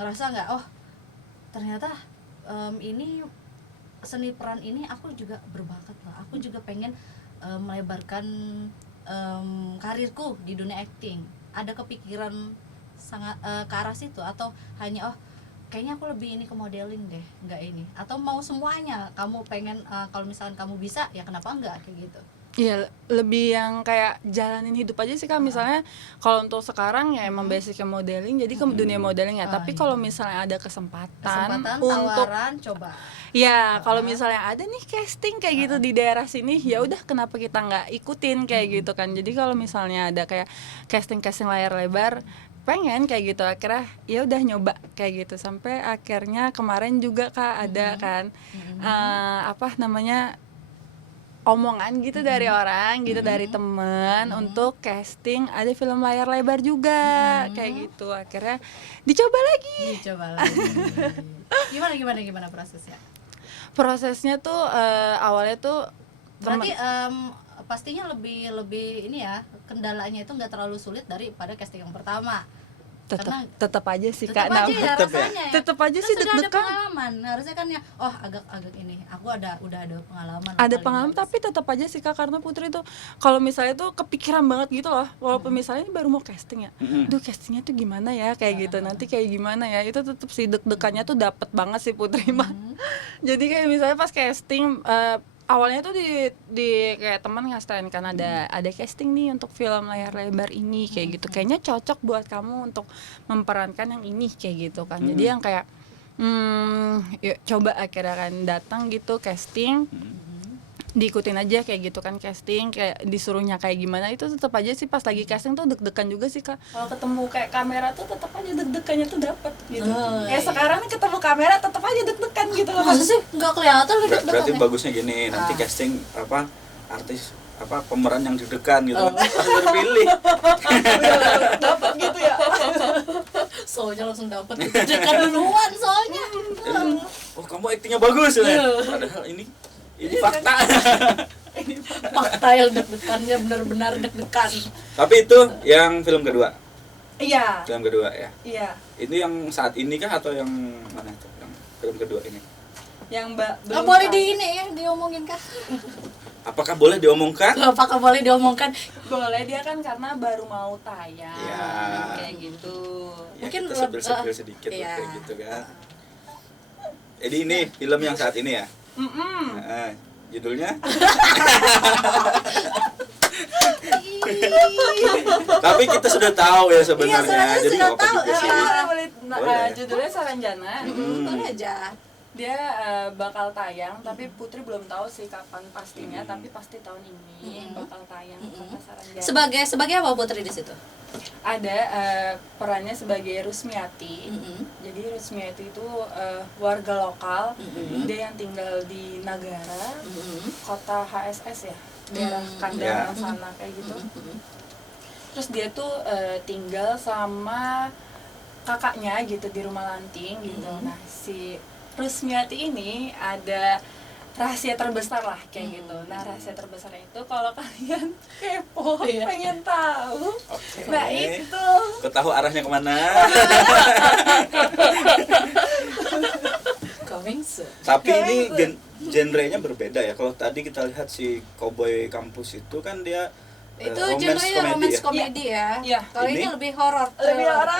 ngerasa nggak, oh ternyata ini seni peran ini aku juga berbakat lah, aku juga pengen melebarkan karirku di dunia acting. Ada kepikiran sangat ke arah situ, atau hanya oh kayaknya aku lebih ini ke modeling deh, enggak ini, atau mau semuanya kamu pengen kalau misalkan kamu bisa ya kenapa enggak kayak gitu. Iya, lebih yang kayak jalanin hidup aja sih Kak. Misalnya kalau untuk sekarang ya emang basicnya modeling, jadi ke dunia modeling ya. Ah, Tapi iya. kalau misalnya ada kesempatan untuk tawaran coba. ya kalau misalnya ada nih casting kayak gitu di daerah sini, ya udah kenapa kita nggak ikutin kayak gitu kan. Jadi kalau misalnya ada kayak casting layar lebar, pengen kayak gitu, akhirnya ya udah nyoba kayak gitu, sampai akhirnya kemarin juga Kak ada kan apa namanya, omongan gitu dari orang gitu, dari temen untuk casting ada film layar lebar juga kayak gitu, akhirnya dicoba lagi. Dicoba lagi. Gimana prosesnya? Prosesnya tuh awalnya tuh Berarti pastinya lebih ini ya, kendalanya itu nggak terlalu sulit daripada casting yang pertama. tetap aja sih Kak. Tetap aja ya tetep ya? rasanya ya. Tetep aja Kan sih sudah ada deg-degan. pengalaman, harusnya kan ya, oh agak ini, aku udah ada pengalaman. Ada paling pengalaman, bagus. tapi tetap aja sih Kak, karena Putri tuh kalau misalnya tuh kepikiran banget gitu loh, walaupun misalnya ini baru mau casting ya, duh castingnya tuh gimana ya kayak gitu, nanti kayak gimana ya, itu tetap sih deg-degannya tuh dapet banget sih Putri mah. Jadi kayak misalnya pas casting awalnya tuh di kayak teman ngasih kan ada casting nih untuk film layar lebar ini kayak gitu, kayaknya cocok buat kamu untuk memerankan yang ini kayak gitu kan. Jadi yang kayak yuk coba, akhirnya kan datang gitu casting, diikutin aja kayak gitu kan, casting kayak disuruhnya kayak gimana, itu tetap aja sih pas lagi casting tuh deg-degan juga sih Kak. Kalau ketemu kayak kamera tuh tetap aja deg-degannya tuh dapet gitu. Kayak sekarang nih ketemu kamera tetap aja deg-degan gitu loh. Masa sih nggak kelihatan lu deg-degan Berarti ya? bagusnya gini, nanti casting apa artis apa pemeran yang deg-degan gitu kan. Terpilih. Dapet gitu ya. Soalnya langsung dapet deg-degan duluan soalnya. Oh, kamu aktingnya bagus ya. Padahal ini fakta. Fakta yang deg-degannya benar-benar deg-degan. Tapi itu yang film kedua. Iya. Film kedua ya. Iya. Ini yang saat ini kah atau yang mana itu? Yang film kedua ini. Yang Mbak Nggak boleh di ini ya diomongin kah? Apakah boleh diomongkan? Apakah boleh diomongkan? boleh, dia kan karena baru mau tayang Iya. kayak gitu. Ya, Mungkin kita sebel-sebel lebih, sedikit lah, iya. kayak gitu kan. Jadi ini film yang saat ini ya. Judulnya tapi kita sudah tahu ya sebenarnya. sebenarnya Jadi sudah nggak apa-apa tahu, juga sih. Boleh, Boleh. judulnya Saranjana. Boleh aja. Dia bakal tayang, tapi Putri belum tahu sih kapan pastinya, tapi pasti tahun ini bakal tayang kata Saranjana. Sebagai apa Putri di situ? Ada perannya sebagai Rusmiati. Jadi Rusmiati itu warga lokal, dia yang tinggal di Nagara, kota HSS ya, daerah Kandangan sana kayak gitu. Terus dia tuh tinggal sama kakaknya gitu di rumah lanting gitu. Nah si Rusmiati ini ada rahasia terbesar lah kayak gitu. Nah rahasia terbesarnya itu kalau kalian kepo pengen tahu, Oke. nah itu Kau tahu arahnya kemana? Coming soon. Tapi ini genrenya berbeda ya. Kalau tadi kita lihat si Cowboy Kampus itu kan dia Itu romance genrenya komedi romance ya. komedi ya. Iya. Kalau ini Ini? lebih horor. Lebih horor.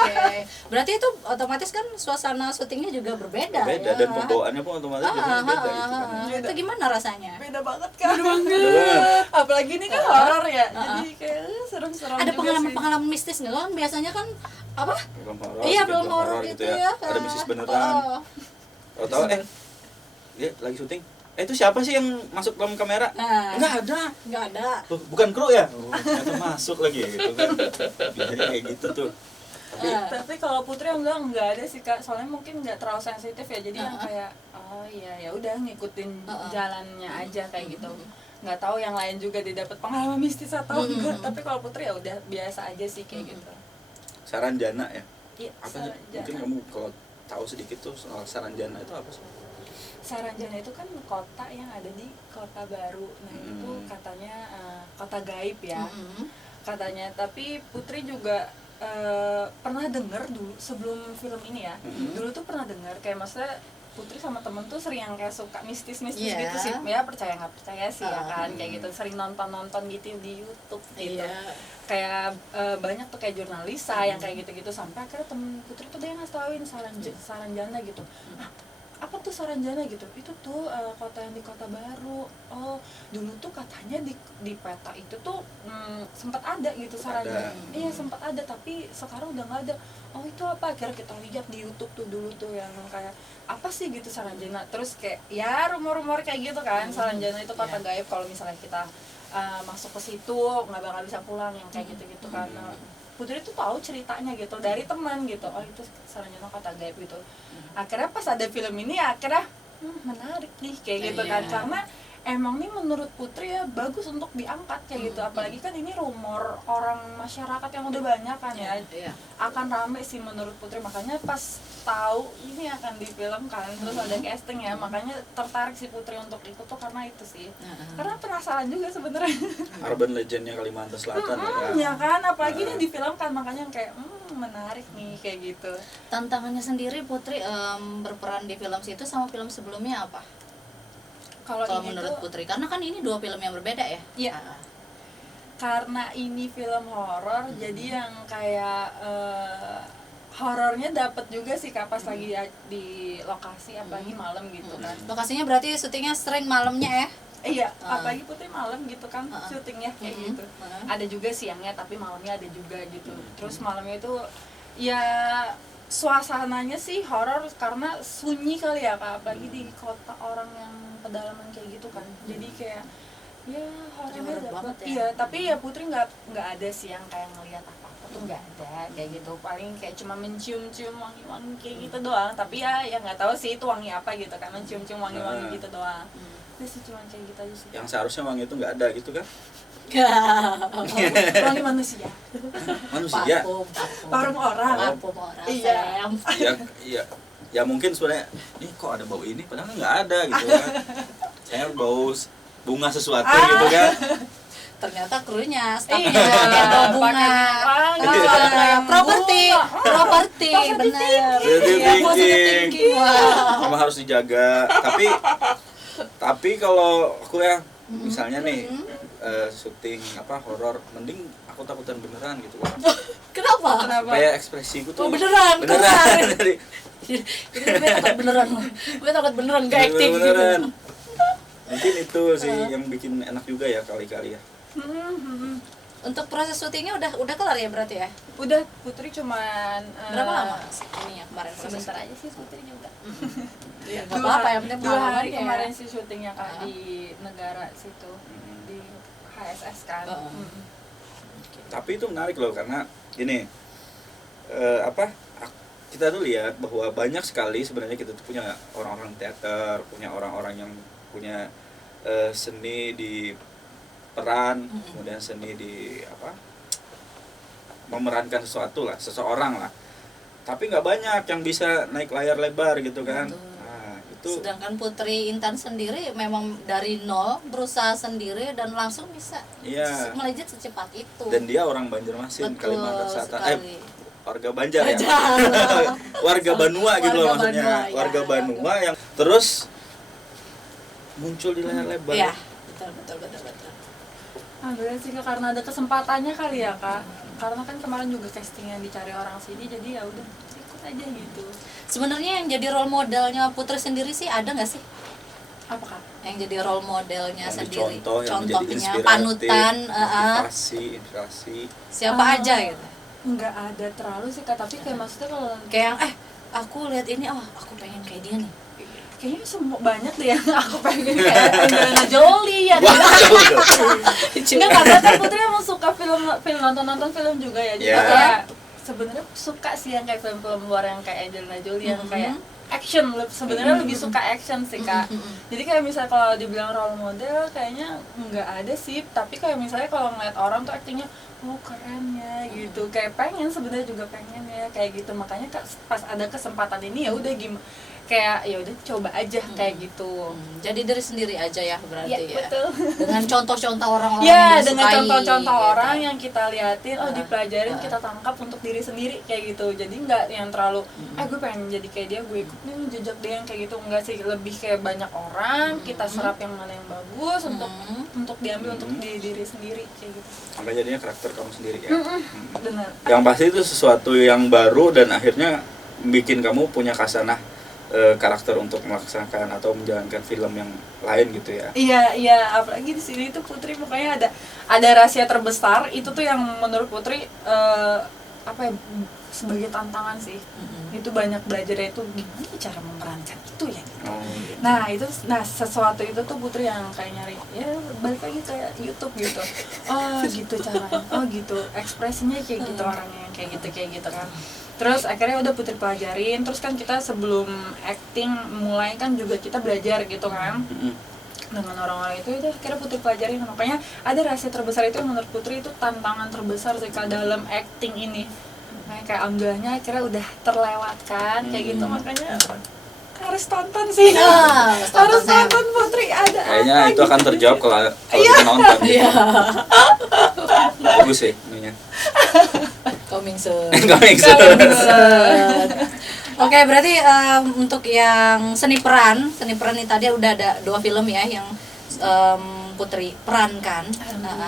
Oke. Berarti itu otomatis kan suasana syutingnya juga berbeda. Berbeda ya. dan pembawaannya pun otomatis jadi beda gitu kan. Itu gimana rasanya? beda banget kan. Beda banget. Apalagi ini kan horor ya, jadi kayak serem-serem Ada juga pengalaman-pengalaman mistis nggak kan? Biasanya kan apa? Film horor, Iya, film film horor gitu itu ya. Ada misis beneran. Tahu dia lagi syuting. Itu siapa sih yang masuk dalam kamera? Nah. Enggak ada. Nggak ada. Loh, bukan kru ya? Oh, ternyata masuk lagi ya gitu kan. Jadi kayak gitu tuh. sih. Tapi kalau Putri yang bilang nggak ada sih Kak, soalnya mungkin nggak terlalu sensitif ya, jadi yang kayak oh iya ya udah ngikutin jalannya aja kayak gitu. nggak tahu yang lain juga dia dapat pengalaman mistis atau Mm-mm. enggak, tapi kalau Putri ya udah biasa aja sih kayak gitu. Saranjana ya. Iya, Apa sih? Mungkin kamu kalau tahu sedikit tuh soal Saranjana itu apa sih? Saranjana itu kan kota yang ada di Kota Baru. Nah, itu katanya kota gaib ya. Mm-mm. Katanya, tapi Putri juga pernah dengar dulu sebelum film ini ya. Dulu tuh pernah dengar kayak maksudnya Putri sama temen tuh sering yang kayak suka mistis-mistis Iya. gitu sih, ya percaya nggak percaya sih ya kan, kayak gitu, sering nonton gitu di YouTube gitu. Iya. Kayak banyak tuh kayak jurnalisa yang kayak gitu-gitu, sampai akhirnya temen Putri tuh dia ngasih tauin Saranjana gitu. Nah, apa tuh Saranjana gitu? Itu tuh kota yang di Kota Baru. Oh, dulu tuh katanya di peta itu tuh sempat ada gitu Saranjana. Iya, sempat ada, tapi sekarang udah nggak ada. Oh, itu apa? Akhirnya kita lihat di YouTube tuh dulu tuh yang kayak apa sih gitu Saranjana. Terus kayak ya rumor-rumor kayak gitu kan, Saranjana itu kota gaib, kalau misalnya kita masuk ke situ nggak bakal bisa pulang, yang kayak gitu-gitu kan. Nah, Putri tuh tahu ceritanya gitu dari teman gitu, oh itu Saranjana kota gaib gitu. Akhirnya pas ada film ini akhirnya menarik nih kayak gitu kan, karena emang nih menurut Putri ya bagus untuk diangkat kayak gitu, apalagi kan ini rumor orang masyarakat yang udah banyak kan ya, akan rame sih menurut Putri. Makanya pas tahu ini akan difilmkan terus ada casting ya, makanya tertarik si Putri untuk ikut tuh karena itu sih, karena penasaran juga sebenarnya. Urban legendnya Kalimantan Selatan Ya kan, apalagi ini difilmkan, makanya yang kayak menarik nih kayak gitu. Tantangannya sendiri Putri berperan di film situ sama film sebelumnya apa? Kalau ini menurut tuh, Putri, karena kan ini dua film yang berbeda ya. Iya. Karena ini film horor, jadi yang kayak horornya dapat juga sih Kak pas lagi di lokasi, apalagi malam gitu kan. Lokasinya berarti syutingnya sering malamnya ya? Iya, apalagi Putri malam gitu kan syutingnya kayak gitu. Mm-mm. Ada juga siangnya, tapi malamnya ada juga gitu. Terus malamnya itu ya suasananya sih horor karena sunyi kali ya Kak, apalagi di kota orang yang pedalaman kayak gitu kan. Jadi kayak ya horornya horor dapat. banget ya. Iya, tapi ya Putri nggak ada sih yang kayak ngelihat apa-apa tuh, nggak ada kayak gitu. Paling kayak cuma mencium-cium wangi-wangi kayak gitu doang. Tapi ya nggak tahu sih itu wangi apa gitu kan, mencium-cium wangi-wangi gitu doang. Itu sih cuma kayak gitu aja sih. Yang seharusnya wangi itu nggak ada gitu kan? Wangi manusia, Manusia. parfum orang. Parfum orang. Iya. Ya mungkin sebenarnya ini kok ada bau ini padahal nggak ada gitu kan. Saya bau bunga sesuatu gitu kan. Ternyata krunya, staffnya Iya, yang bawa bunga. pakai Properti, benar. Positive Iya, positive thinking. thinking. Wow. Memang harus dijaga. Tapi kalau aku ya misalnya nih syuting horor, mending aku takutan beneran gitu kan. Kenapa? Supaya ekspresiku tuh Oh, beneran. Dari Jadi gue takut beneran. Gue takut beneran gak acting gitu. beneran. Mungkin itu sih yang bikin enak juga ya kali-kali ya. Untuk proses syutingnya udah kelar ya berarti ya? Udah, Putri cuman Berapa lama ini ya kemarin proses? sebentar aja sih syutingnya udah. Gak apa-apa ya, penting 2 hari pengalamannya. kemarin sih syutingnya Kak di negara situ, di HSS kan. Tapi itu menarik loh karena gini kita tuh lihat bahwa banyak sekali sebenarnya kita tuh punya orang-orang teater, punya orang-orang yang punya seni di peran, kemudian seni di memerankan seseorang lah. Tapi nggak banyak yang bisa naik layar lebar gitu kan. Betul. Nah, itu Sedangkan Putri Intan sendiri memang dari nol berusaha sendiri dan langsung bisa Iya. melejit secepat itu. Dan dia orang Banjarmasin, Betul Kalimantan Selatan. sekali. Warga Banjar ya. Banjar. Warga Banua gitu loh Warga maksudnya. Banua, ya. Warga Banua yang terus muncul di layar lebar. Iya, betul. Alhamdulillah sih Kak, karena ada kesempatannya kali ya Kak. Karena kan kemarin juga casting yang dicari orang sini, jadi ya udah ikut aja gitu. Sebenarnya yang jadi role modelnya Putri sendiri sih ada nggak sih? Apa Kak? Yang jadi role modelnya Yang sendiri, dicontoh, yang menjadi contohnya inspiratif, panutan, inspirasi. siapa aja gitu. Nggak ada terlalu sih Kak, tapi kayak maksudnya kalau Kayak yang aku lihat ini, aku pengen kayak dia nih. kayaknya semua banyak deh yang aku pengen kayak Angelina Jolie ya. Enggak, karena kan Putri emang suka film nonton film juga ya. Jadi Yeah. kayak sebenarnya suka sih yang kayak film-film luar yang kayak Angelina Jolie yang kayak action, sebenarnya lebih suka action sih Kak. Jadi kayak misalnya kalau dibilang role model kayaknya nggak ada sih, tapi kayak misalnya kalau ngeliat orang tuh aktingnya oh keren ya gitu, kayak pengen sebenarnya juga pengen ya kayak gitu, makanya pas ada kesempatan ini ya udah gimana, kayak ya udah coba aja kayak gitu. Jadi dari sendiri aja ya berarti ya. Betul. Dengan contoh-contoh orang-orang Ya, yang dengan disukai, contoh-contoh gitu. orang yang kita liatin, dipelajarin, kita tangkap untuk diri sendiri kayak gitu. Jadi nggak yang terlalu, gue pengen jadi kayak dia, gue ikut nih jejak dia yang kayak gitu. Enggak sih, lebih kayak banyak orang, kita serap yang mana yang bagus untuk diambil untuk diri sendiri kayak gitu. Sampai jadinya karakter kamu sendiri ya. Benar. Yang pasti itu sesuatu yang baru dan akhirnya bikin kamu punya kasanah karakter untuk melaksanakan atau menjalankan film yang lain gitu ya. Iya, apalagi di sini tuh Putri pokoknya ada rahasia terbesar, itu tuh yang menurut Putri sebagai tantangan sih. Itu banyak belajarnya, itu gimana cara memerankan itu ya gitu. Gitu. Nah sesuatu itu tuh Putri yang kayak nyari, ya balik lagi kayak YouTube gitu. Oh gitu caranya, oh gitu ekspresinya kayak gitu, orangnya yang kayak gitu kan. Terus akhirnya udah Putri pelajarin, terus kan kita sebelum acting mulai kan juga kita belajar gitu kan dengan orang-orang itu akhirnya Putri pelajarin. Makanya ada rahasia terbesar itu yang menurut Putri itu tantangan terbesar sih Kak dalam acting ini. Nah, kayak anggahnya akhirnya udah terlewatkan kayak gitu, makanya harus tonton sih. Harus tonton Putri, ada Kayaknya apa itu akan gitu. terjawab kalau kita nonton. Iya. Bagus sih ininya. Coming soon. Coming soon. Oke, berarti untuk yang seni peran ini tadi udah ada 2 film ya yang Putri perankan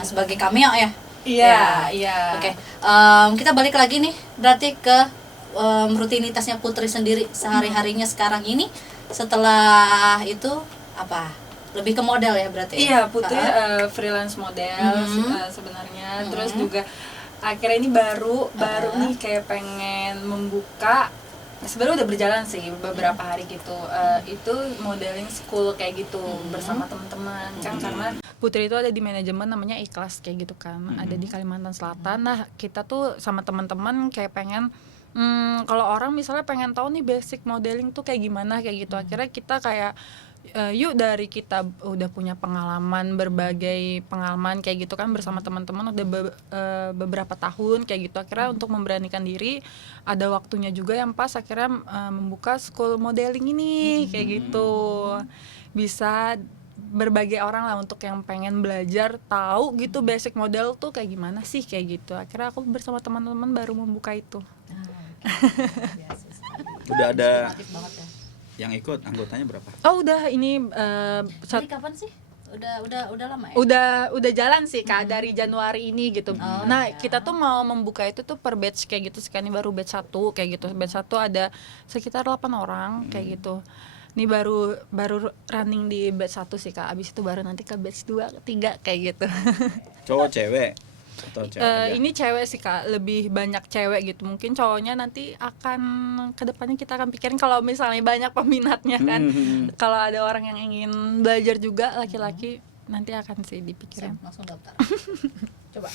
sebagai cameo ya. Iya. Oke, kita balik lagi nih berarti ke rutinitasnya Putri sendiri sehari-harinya sekarang ini. Setelah itu apa? Lebih ke model ya berarti? Iya, Putri freelance model sebenarnya. Terus juga akhirnya ini baru nih kayak pengen membuka, sebenarnya udah berjalan sih beberapa hari gitu, itu modeling school kayak gitu bersama teman-teman kan, karena Putri itu ada di manajemen namanya Ikhlas kayak gitu kan, ada di Kalimantan Selatan. Nah kita tuh sama teman-teman kayak pengen kalau orang misalnya pengen tahu nih basic modeling tuh kayak gimana kayak gitu, akhirnya kita kayak yuk dari kita udah punya berbagai pengalaman kayak gitu kan bersama teman-teman udah beberapa tahun kayak gitu, akhirnya untuk memberanikan diri ada waktunya juga yang pas akhirnya membuka school modeling ini kayak gitu, bisa berbagai orang lah untuk yang pengen belajar tahu gitu basic model tuh kayak gimana sih kayak gitu. Akhirnya aku bersama teman-teman baru membuka itu. Udah ada Aktif banget ya. yang ikut, anggotanya berapa? Oh udah ini Dari kapan sih? Udah lama ya? udah jalan sih Kak, dari Januari ini gitu. Nah iya. kita tuh mau membuka itu tuh per batch kayak gitu, sekarang ini baru batch 1 kayak gitu. Batch 1 ada sekitar 8 orang kayak gitu. Ini baru running di batch 1 sih Kak, abis itu baru nanti ke batch 2, 3 kayak gitu. Cowok cewek atau cewek aja? Ini cewek sih Kak, lebih banyak cewek gitu. Mungkin cowoknya nanti akan kedepannya kita akan pikirin kalau misalnya banyak peminatnya kan. Kalau ada orang yang ingin belajar juga laki-laki, nanti akan sih dipikirin. Langsung daftar. Coba.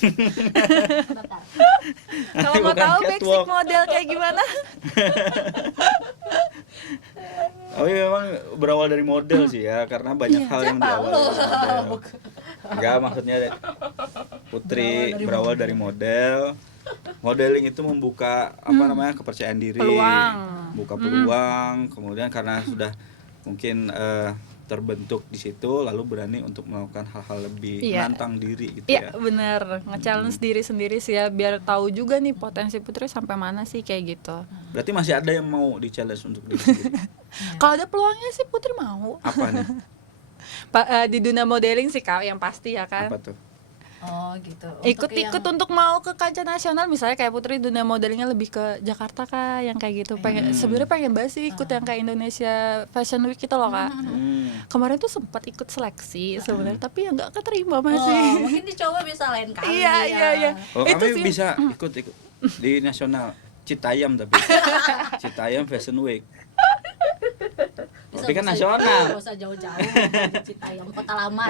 Daftar. Kalau mau Bukan tahu catwalk. basic model kayak gimana? Tapi memang berawal dari model sih ya, karena banyak hal yang berawal dari model. Enggak, maksudnya Putri berawal dari model. Modeling itu membuka kepercayaan diri, Peluang. buka peluang. Kemudian karena sudah mungkin terbentuk di situ, lalu berani untuk melakukan hal-hal lebih menantang diri gitu Iya ya. bener, nge-challenge diri sendiri sih ya, biar tahu juga nih potensi Putri sampai mana sih kayak gitu. Berarti masih ada yang mau di-challenge untuk diri sendiri. Kalau ada peluangnya sih Putri mau. Apa nih? Di dunia modeling sih Kak, yang pasti ya kan. Apa tuh? Oh gitu. Ikut untuk mau ke kancah nasional, misalnya kayak Putri dunia modelingnya lebih ke Jakarta Kak, yang kayak gitu. Sebenarnya pengen banget sih ikut yang kayak Indonesia Fashion Week gitu loh Kak. Kemarin tuh sempat ikut seleksi sebenarnya, tapi ya nggak keterima masih. mungkin dicoba bisa lain kali. Iya. Oh, Itu kami sih. bisa ikut di nasional Citayam tapi Citayam Fashion Week. Tapi kan nasional. Nggak usah jauh-jauh di Citayam, kota lama.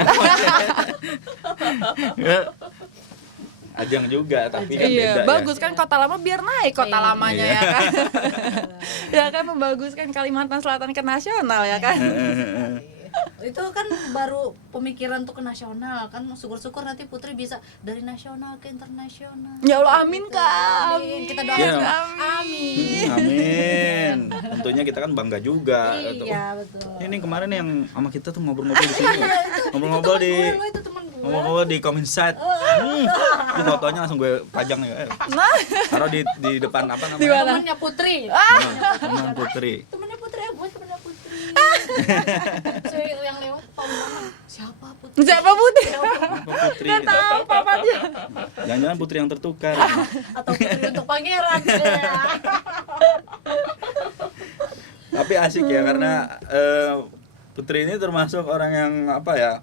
Ajang juga tapi kan Iya, beda bagus ya. kan Kota Lama biar naik kota Iya. lamanya ya kan. Ya kan membaguskan Kalimantan Selatan ke nasional ya kan. Itu kan baru pemikiran untuk ke nasional kan, syukur-syukur nanti Putri bisa dari nasional ke internasional. Ya Allah, amin Gitu. Kak. Amin. Kita doakan Iya. juga. Amin. Amin. Tentunya kita kan bangga juga. Iya betul. Ini kemarin yang sama kita tuh ngobrol-ngobrol di sini. Ngobrol-ngobrol di Lo itu teman gue. ngobrol-ngobrol di comment site. Ini fotonya langsung gue pajang nih. Nah, Taruh di depan apa Di namanya? mana? Temannya Putri. Teman Putri. Temannya Putri, gue temannya Putri. So, yang lewat siapa Putri? siapa Putri? Apa Putri? Nggak tahu papanya. Jangan-jangan Putri yang tertukar. Atau Putri untuk pangeran. Tapi asik ya karena Putri ini termasuk orang yang apa ya?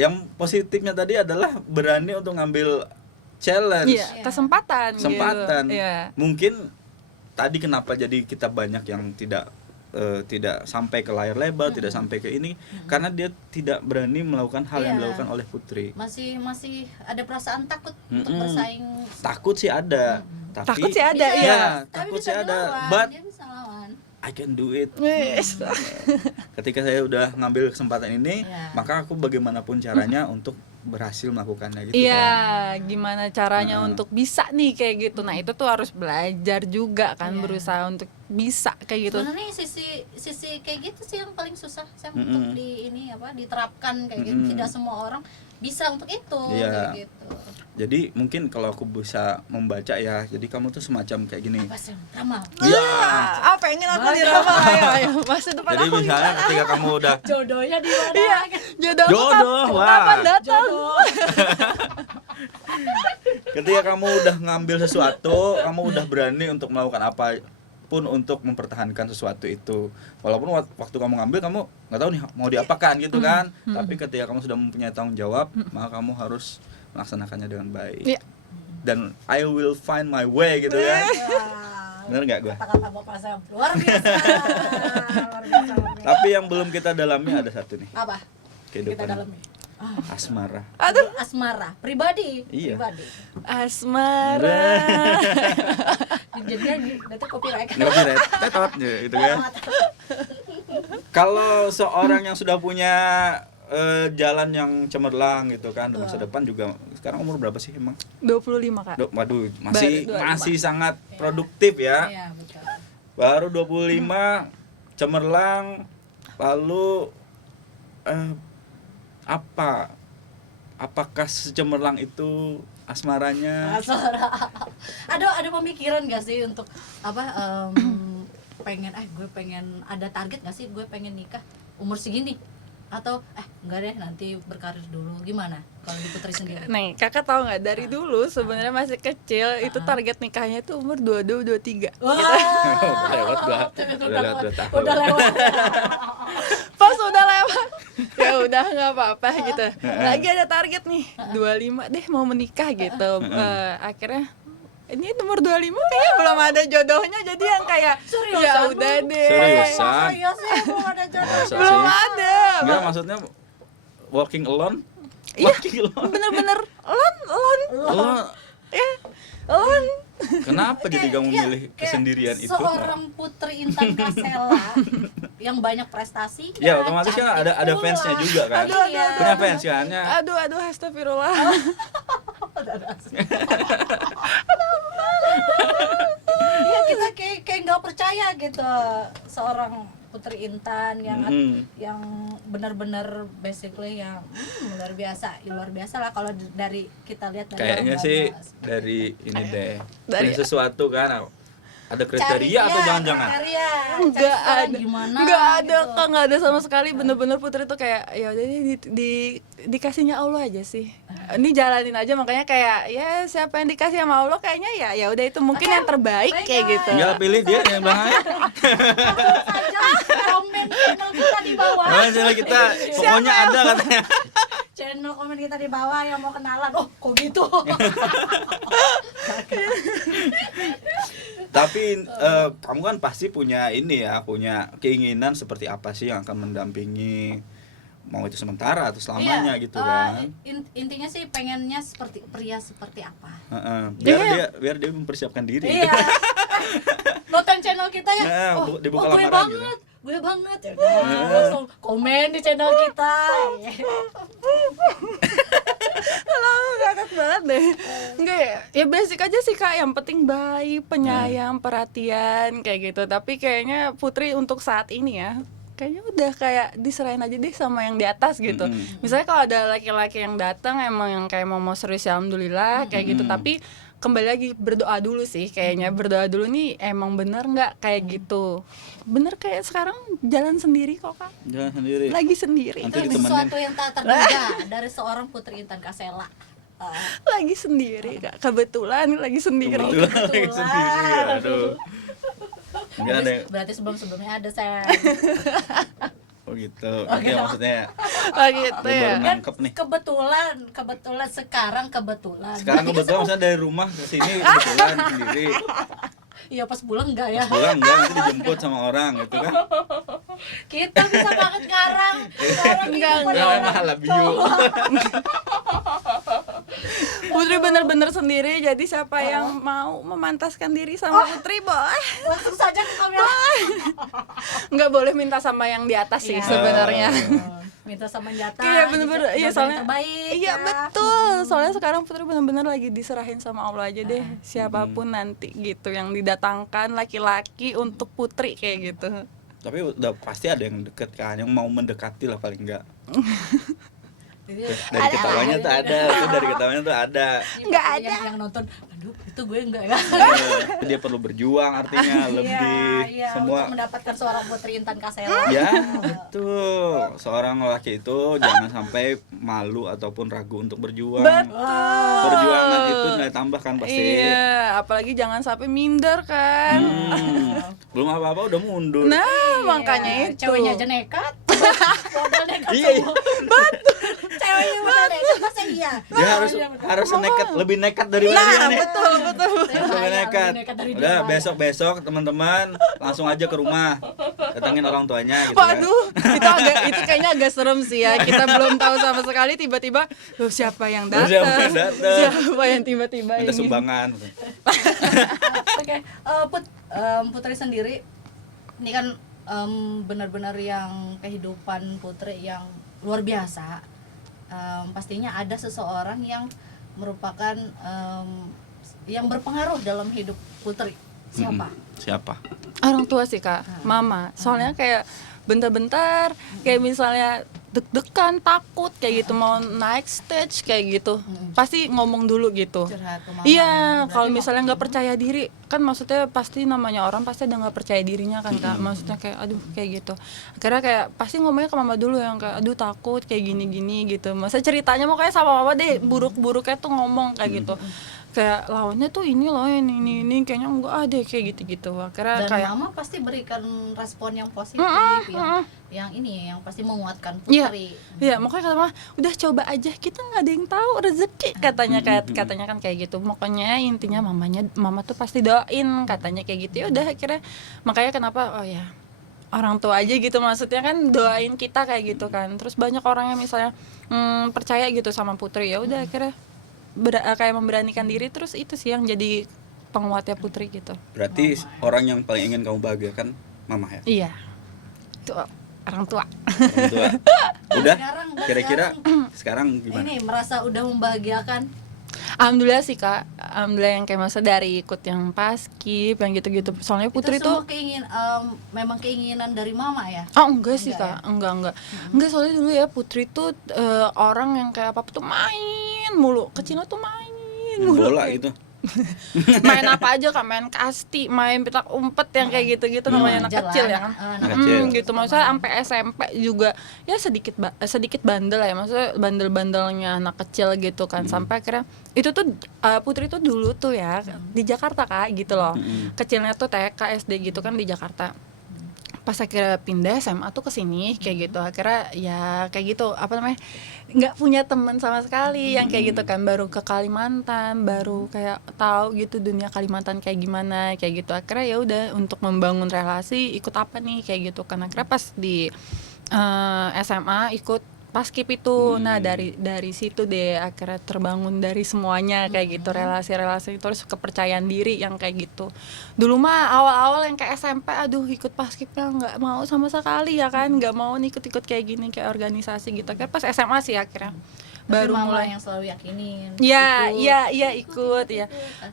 Yang positifnya tadi adalah berani untuk ngambil challenge. Iya, kesempatan. Kesempatan. Gitu. Iya. Mungkin tadi kenapa jadi kita banyak yang tidak sampai ke layar lebar, tidak sampai ke ini karena dia tidak berani melakukan hal yang Iya. dilakukan oleh Putri. Masih ada perasaan takut untuk bersaing. Takut sih ada, tapi Takut sih ada, Bisa, iya. tapi takut bisa sih ada, dilawan, but dia bisa lawan. I can do it. Yes. Ketika saya udah ngambil kesempatan ini, Iya. maka aku bagaimanapun caranya untuk berhasil melakukannya gitu Iya, kan. gimana caranya Nah. untuk bisa nih kayak gitu. Nah, itu tuh harus belajar juga kan, Iya. berusaha untuk bisa kayak gitu. Sebenarnya sisi kayak gitu sih yang paling susah saya Mm-mm. untuk diterapkan kayak gitu. Mm-mm. Tidak semua orang bisa untuk itu Iya. kayak gitu. Jadi mungkin kalau aku bisa membaca ya, jadi kamu tuh semacam kayak gini. Apa sih ramal? Iya. Ah, pengen aku diramal. Ayo, masa depan Jadi aku misalnya ketika kamu udah Jodohnya di mana? Iya, jodoh aku Jodoh, wah. kapan datang? ketika kamu udah ngambil sesuatu, kamu udah berani untuk melakukan apapun untuk mempertahankan sesuatu itu. Walaupun waktu kamu ngambil kamu nggak tahu nih mau diapakan gitu kan. Tapi ketika kamu sudah mempunyai tanggung jawab, maka kamu harus melaksanakannya dengan baik. Iya. Dan I will find my way gitu kan. Bener nggak gua? Kata-kata bapak saya luar biasa. Luar biasa. Tapi yang belum kita dalami ada satu nih, Apa? Kita kehidupan dalami. asmara. Aduh, Asmara pribadi. Iya. Pribadi. asmara. Jadinya nanti copyright. Nggak copyright, tetot gitu kan. Kalau seorang yang sudah punya jalan yang cemerlang gitu kan di masa depan juga, sekarang umur berapa sih emang? 25, Kak. Waduh, masih Baru 25. masih sangat produktif ya. Iya, betul. Baru 25, cemerlang, lalu apakah secemerlang itu asmaranya? Ada pemikiran gak sih untuk apa gue pengen ada target gak sih gue pengen nikah umur segini atau enggak deh nanti berkarir dulu, gimana kalau di Putri sendiri? Nih, Kakak tahu nggak dari dulu sebenarnya masih kecil itu target nikahnya itu umur 22 23. Wah, Udah lewat udah lewat 2 tahun. udah lewat. Pas udah lewat ya udah nggak apa-apa gitu. Lagi ada target nih 25 deh mau menikah gitu. Akhirnya ini umur 25 kayaknya belum ada jodohnya, jadi yang kayak Seriusan, ya udah belum? deh. Seriusan? Iya sih belum ada jodoh. Masa Belum sih? ada. Enggak, maksudnya walking alone? Iya. Walking alone. Bener-bener lon Oh, lon. kenapa jadi kamu milih Kayak kesendirian itu? seorang Putri Intan Kasela yang banyak prestasi. Ya otomatis kan ada fansnya juga kan. Aduh, Iya. Punya fans kan ya. Aduh astagfirullah. Iya, kita kayak nggak percaya gitu seorang Putri Intan yang benar-benar basically yang luar biasa lah kalau dari kita lihat dari Kayaknya orang sih Babas. dari ini deh. Dari- Dari sesuatu kan. Ada kriteria atau jangan-jangan? Kriteria, Nggak cari ada, gimana nggak ada gitu. Kak, nggak ada sama sekali. Bener-bener Putri tuh kayak ya udah dikasihnya Allah aja sih. Ini jalanin aja, makanya kayak ya siapa yang dikasih sama Allah kayaknya ya udah itu mungkin yang terbaik kayak gitu. Tinggal pilih dia yang bilang aja. Saja komen channel kita di bawah. Nah, channel kita pokoknya ada katanya. Channel komen kita di bawah yang mau kenalan. Oh, kok gitu? Tapi kamu kan pasti punya ini ya, punya keinginan seperti apa sih yang akan mendampingi mau itu sementara atau selamanya Iya, gitu kan. Intinya sih pengennya seperti pria seperti apa. Heeh. Iya. Biar dia mempersiapkan diri. Iya. Nonton channel kita ya. Nah, dibuka gue lamaran gitu. banget. Gue banget ya. Udah, langsung komen di channel kita. Ngakak banget deh. Enggak ya basic aja sih Kak, yang penting baik, penyayang, perhatian kayak gitu. Tapi kayaknya Putri untuk saat ini ya kayaknya udah kayak diserahin aja deh sama yang di atas gitu. Misalnya kalau ada laki-laki yang datang emang yang kayak mau serius ya alhamdulillah kayak gitu, tapi kembali lagi berdoa dulu sih kayaknya, berdoa dulu nih emang bener nggak kayak gitu. Bener kayak sekarang jalan sendiri kok Kak, Jangan sendiri. lagi sendiri. Nanti Itu ditemenin. sesuatu yang tak terduga dari seorang Putri Intan Kasela. Lagi sendiri Kak, kebetulan lagi sendiri. Kebetulan lagi sendiri. Aduh. Enggak ada. Berarti sebelum-sebelumnya ada saya. Oh gitu. Oke, maksudnya Oh gitu gue ya. baru nangkep nih. Kebetulan sekarang kebetulan. Sekarang kebetulan misalnya dari rumah ke sini kebetulan sendiri. Iya pas pulang enggak ya. Pulang enggak nanti dijemput sama orang gitu kan. Kita bisa banget ngarang. Enggak, Ya mahal lah bio. Putri bener-bener sendiri, jadi siapa yang mau memantaskan diri sama Putri boleh. Langsung saja ke kamera. Nggak boleh minta sama yang di atas sih Iya. sebenarnya. Minta sama jatah. Iya bener-bener, iya soalnya terbaik. iya ya. betul. Soalnya sekarang Putri bener-bener lagi diserahin sama Allah aja deh, siapapun nanti gitu yang didatangkan laki-laki untuk Putri kayak gitu. Tapi udah pasti ada yang deket kan, yang mau mendekati lah paling enggak. Jadi, Dari ketawanya tuh ada, tuh dari ketawanya tuh ada. Nggak ada. Yang nonton, aduh itu gue enggak ya. Dia perlu berjuang artinya lebih Iya, semua. untuk mendapatkan seorang Putri Intan Kasela. Ya, betul. Seorang laki itu jangan sampai malu ataupun ragu untuk berjuang. Perjuangan itu nilai tambah kan pasti. Iya, apalagi jangan sampai minder kan. Belum apa-apa udah mundur. Nah, makanya itu. Ceweknya aja nekat. Modal nekat Iya, iya. semua. Ceweknya modal nekat masa iya. Dia harus nekat, lebih nekat dari dia nih. Betul. Lebih nekat. dari dia. Udah besok teman-teman langsung aja ke rumah. Datangin orang tuanya gitu kan. Waduh, itu kayaknya agak serem sih ya. Kita belum tahu sama sekali tiba-tiba, loh siapa yang datang? Siapa yang datang? Siapa yang tiba-tiba Minta ini? sumbangan. Oke, Putri sendiri ini kan benar-benar yang kehidupan Putri yang luar biasa. Pastinya ada seseorang yang merupakan yang berpengaruh dalam hidup Putri. Siapa? Siapa? Orang tua sih Kak, mama. Soalnya kayak bentar-bentar kayak misalnya deg-degan, takut kayak gitu mau naik stage kayak gitu. Pasti ngomong dulu gitu. Curhat ke mama. Iya, Berarti kalau misalnya nggak percaya diri, kan maksudnya pasti namanya orang pasti ada nggak percaya dirinya kan Kak. Maksudnya kayak aduh kayak gitu. Akhirnya kayak pasti ngomongnya ke mama dulu yang kayak aduh takut kayak gini-gini gitu. Masa ceritanya mau kayak sama mama deh, buruk-buruknya tuh ngomong kayak gitu. Kayak lawannya tuh ini loh ini kayaknya enggak ada kayak gitu-gitu. Akhirnya Dan kayak mama pasti berikan respon yang positif, yang ini yang pasti menguatkan Iya. Putri. Iya, makanya kata mama, udah coba aja, kita nggak ada yang tahu rezeki katanya kan kayak gitu. Makanya intinya mama tuh pasti doain katanya kayak gitu. Ya udah akhirnya makanya kenapa oh ya orang tua aja gitu maksudnya kan doain kita kayak gitu kan. Terus banyak orang yang misalnya percaya gitu sama Putri, ya udah akhirnya kayak memberanikan diri, terus itu sih yang jadi penguatnya Putri gitu. Berarti orang yang paling ingin kamu bahagiakan mama ya? Iya. Itu orang tua. Orang tua. Udah? Sekarang, Kira-kira sekarang gimana? Ini merasa udah membahagiakan. Alhamdulillah sih Kak. Alhamdulillah yang kayak masa dari ikut yang paskib yang gitu-gitu. Soalnya Putri itu semua tuh memang keinginan dari mama ya. oh enggak sih Enggak Kak, enggak. Enggak, soalnya dulu ya Putri tuh orang yang kayak apa tuh main mulu. Kecilnya tuh main mulu. Bola gitu. Main apa aja Kak, main kasti, main petak umpet yang kayak gitu-gitu namanya anak Wajar kecil lah, ya kan. anak kecil. Gitu maksudnya sampai SMP juga ya sedikit bandel ya, maksudnya bandel-bandelnya anak kecil gitu kan. Sampai akhirnya itu tuh Putri tuh dulu tuh ya di Jakarta Kak gitu loh. Kecilnya tuh TK SD gitu kan di Jakarta. Pas akhirnya pindah SMA tuh ke sini kayak gitu, akhirnya ya kayak gitu apa namanya nggak punya teman sama sekali yang kayak gitu kan, baru ke Kalimantan, baru kayak tahu gitu dunia Kalimantan kayak gimana kayak gitu. Akhirnya ya udah untuk membangun relasi ikut apa nih kayak gitu kan. Akhirnya pas di SMA ikut Paskib itu. Nah, dari situ deh akhirnya terbangun dari semuanya kayak gitu, relasi-relasi terus kepercayaan diri yang kayak gitu. Dulu mah awal-awal yang kayak SMP, aduh ikut Paskibnya nggak mau sama sekali ya kan, nggak mau ikut-ikut kayak gini kayak organisasi gitu. Akhirnya pas SMA sih akhirnya Baru baru mama mulai. yang selalu yakinin. Iya, ikut. iya ikut ya.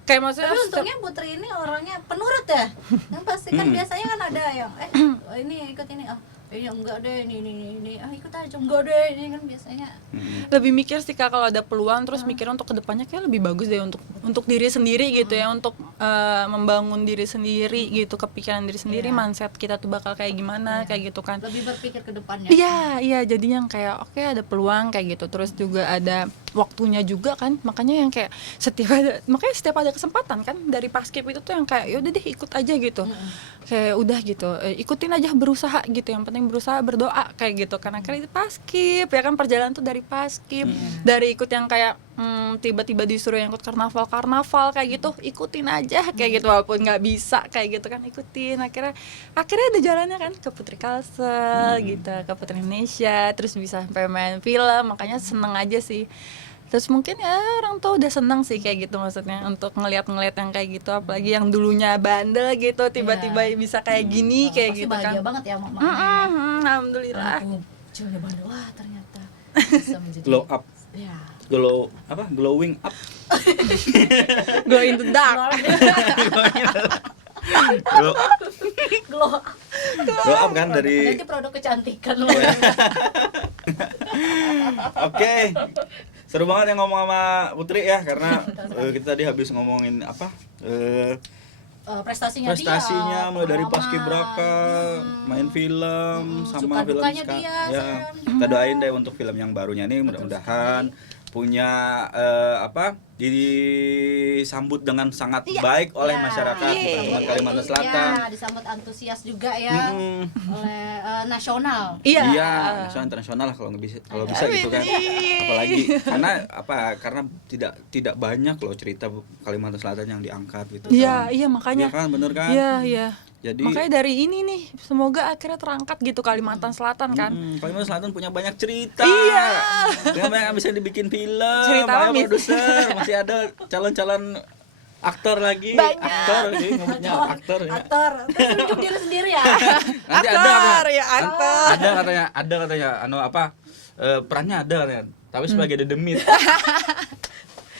Kayak maksudnya Tapi untungnya Putri ini orangnya penurut ya. Yang pasti kan biasanya kan ada yang ini ikut ini, enggak deh, ini ikut aja, enggak deh, ini kan biasanya. lebih mikir sih Kak kalau ada peluang, terus mikir untuk kedepannya kayak lebih bagus deh untuk diri sendiri gitu ya, untuk membangun diri sendiri gitu, kepikiran diri sendiri, mindset kita tuh bakal kayak gimana kayak gitu kan. Lebih berpikir ke depannya. Iya jadinya yang kayak oke, ada peluang kayak gitu, terus juga ada waktunya juga kan, makanya yang kayak setiap ada kesempatan kan dari Paskib itu tuh yang kayak yaudah deh ikut aja gitu, kayak udah gitu, ikutin aja, berusaha gitu, yang penting berusaha, berdoa kayak gitu kan. Akhirnya itu Paskib ya kan, perjalanan tuh dari Paskib, dari ikut yang kayak tiba-tiba disuruh yang ikut karnaval kayak gitu, ikutin aja kayak gitu, walaupun nggak bisa kayak gitu kan, ikutin. Akhirnya ada jalannya kan ke Putri Kalsel gitu, ke Putri Indonesia, terus bisa sampai main film, makanya seneng aja sih. Terus mungkin ya orang tua udah seneng sih kayak gitu, maksudnya untuk ngeliat yang kayak gitu, apalagi yang dulunya bandel gitu tiba-tiba bisa kayak gini kayak Pasti gitu bahagia kan. banget ya mamanya. Alhamdulillah. Aku ceweknya bandel, wah ternyata bisa menjadi Glow up, ya. glowing up. Go in the dark. glow, Glow glow up kan dari. nanti produk kecantikan loh. Oke, seru banget yang ngomong sama Putri ya, karena kita tadi habis ngomongin prestasinya mulai dari Paskibraka, main film, sama film Suka-dukanya dia, ya. sayang. Kita doain deh untuk film yang barunya ini, mudah-mudahan punya disambut dengan sangat baik oleh masyarakat teman Kalimantan Selatan. Iya, disambut antusias juga ya oleh nasional. Iya. Nasional internasional lah kalau bisa gitu kan. Apalagi karena tidak banyak loh cerita Kalimantan Selatan yang diangkat gitu. Iya makanya. Iya kan, bener kan? Iya. Jadi Makanya dari ini nih, semoga akhirnya terangkat gitu Kalimantan Selatan kan. Kalimantan Selatan punya banyak cerita. Iya. Dengan banyak yang bisa dibikin film. Cerita Ayo mis. produser, masih ada calon-calon aktor lagi. Banyak. Aktor lagi, ngomongnya aktor ya. Aktor, terus tunjuk diri sendiri ya. Nanti Aktor, ya, aktor. ada katanya perannya ada katanya. Tapi sebagai dedemit.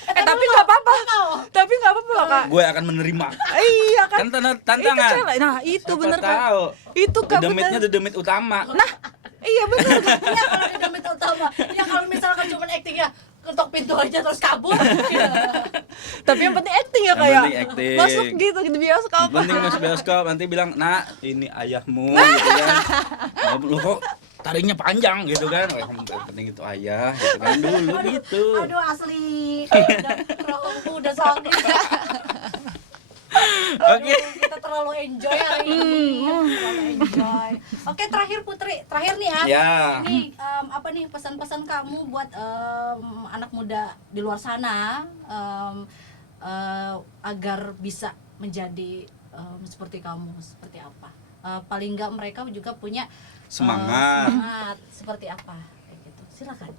Tapi nggak apa-apa. Tapi nggak apa-apa loh Kak. Gue akan menerima. Iya kan. Kan tantangan. Nah itu Siapa bener kan. tahu. Itu Kak Dedemitnya bener. dedemit utama. Nah iya bener kan. Ya kalau di dompet utama, ya kalau misalkan cuma acting ya ketok pintu aja terus kabur. Tapi yang penting acting ya Yang kayak. penting acting. Masuk gitu di bioskop. Yang penting masuk bioskop nanti bilang, "Nak, ini ayahmu," gitu kan. Lu kok taringnya panjang gitu kan. Yang penting itu ayah gitu kan dulu gitu. Aduh asli. Udah sakit. Oke. Kita terlalu enjoy hari ini. Terlalu enjoy. Oke, terakhir Putri, terakhir nih ya. Ya. Ini apa nih pesan-pesan kamu buat anak muda di luar sana agar bisa menjadi seperti kamu, seperti apa? Paling enggak mereka juga punya Semangat. seperti apa? Kayak gitu. Silakan.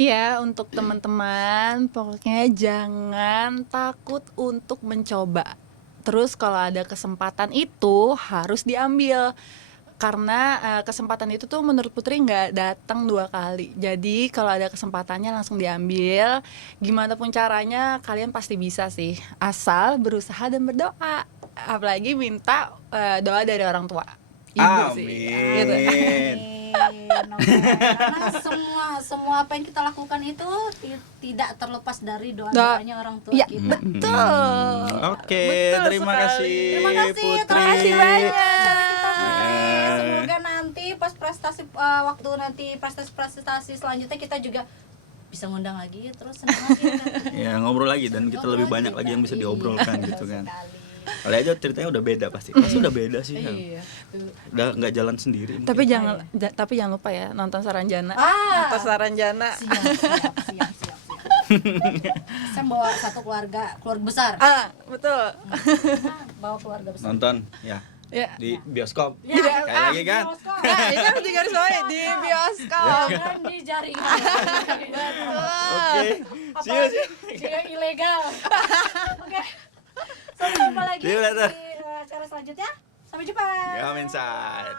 Ya, untuk teman-teman, pokoknya jangan takut untuk mencoba. Terus kalau ada kesempatan itu harus diambil. Karena kesempatan itu tuh menurut Putri nggak datang 2 kali. Jadi kalau ada kesempatannya langsung diambil. Gimana pun caranya kalian pasti bisa sih. Asal berusaha dan berdoa. Apalagi minta doa dari orang tua. Ibu sih. Gitu. Karena semua apa yang kita lakukan itu tidak terlepas dari doanya orang tua Ya, kita. betul. Oke, Betul terima sekali. kasih Terima kasih, Putri. terima kasih banyak. Semoga nanti pas waktu nanti prestasi selanjutnya kita juga bisa ngundang lagi terus senang lagi kan. Ya, ngobrol lagi dan kita lebih banyak lagi yang bisa diobrolkan gitu kan. Sekali. Kali aja ceritanya udah beda pasti udah beda sih. Iya. Udah nggak jalan sendiri. Tapi mungkin. jangan lupa ya nonton Saranjana. Ah. Nonton Saranjana. Siap. Saya bawa satu keluarga besar. Betul. Bawa keluarga besar. Nonton ya Ya. di bioskop. Ya, Sekali lagi kan. Bioskop. Nah, ini harus digarisbawahi di bioskop. Jangan di jaringan. Oke. See you. Dia ilegal. Oke. Sampai jumpa lagi See you later. di acara selanjutnya. Sampai jumpa. Come inside.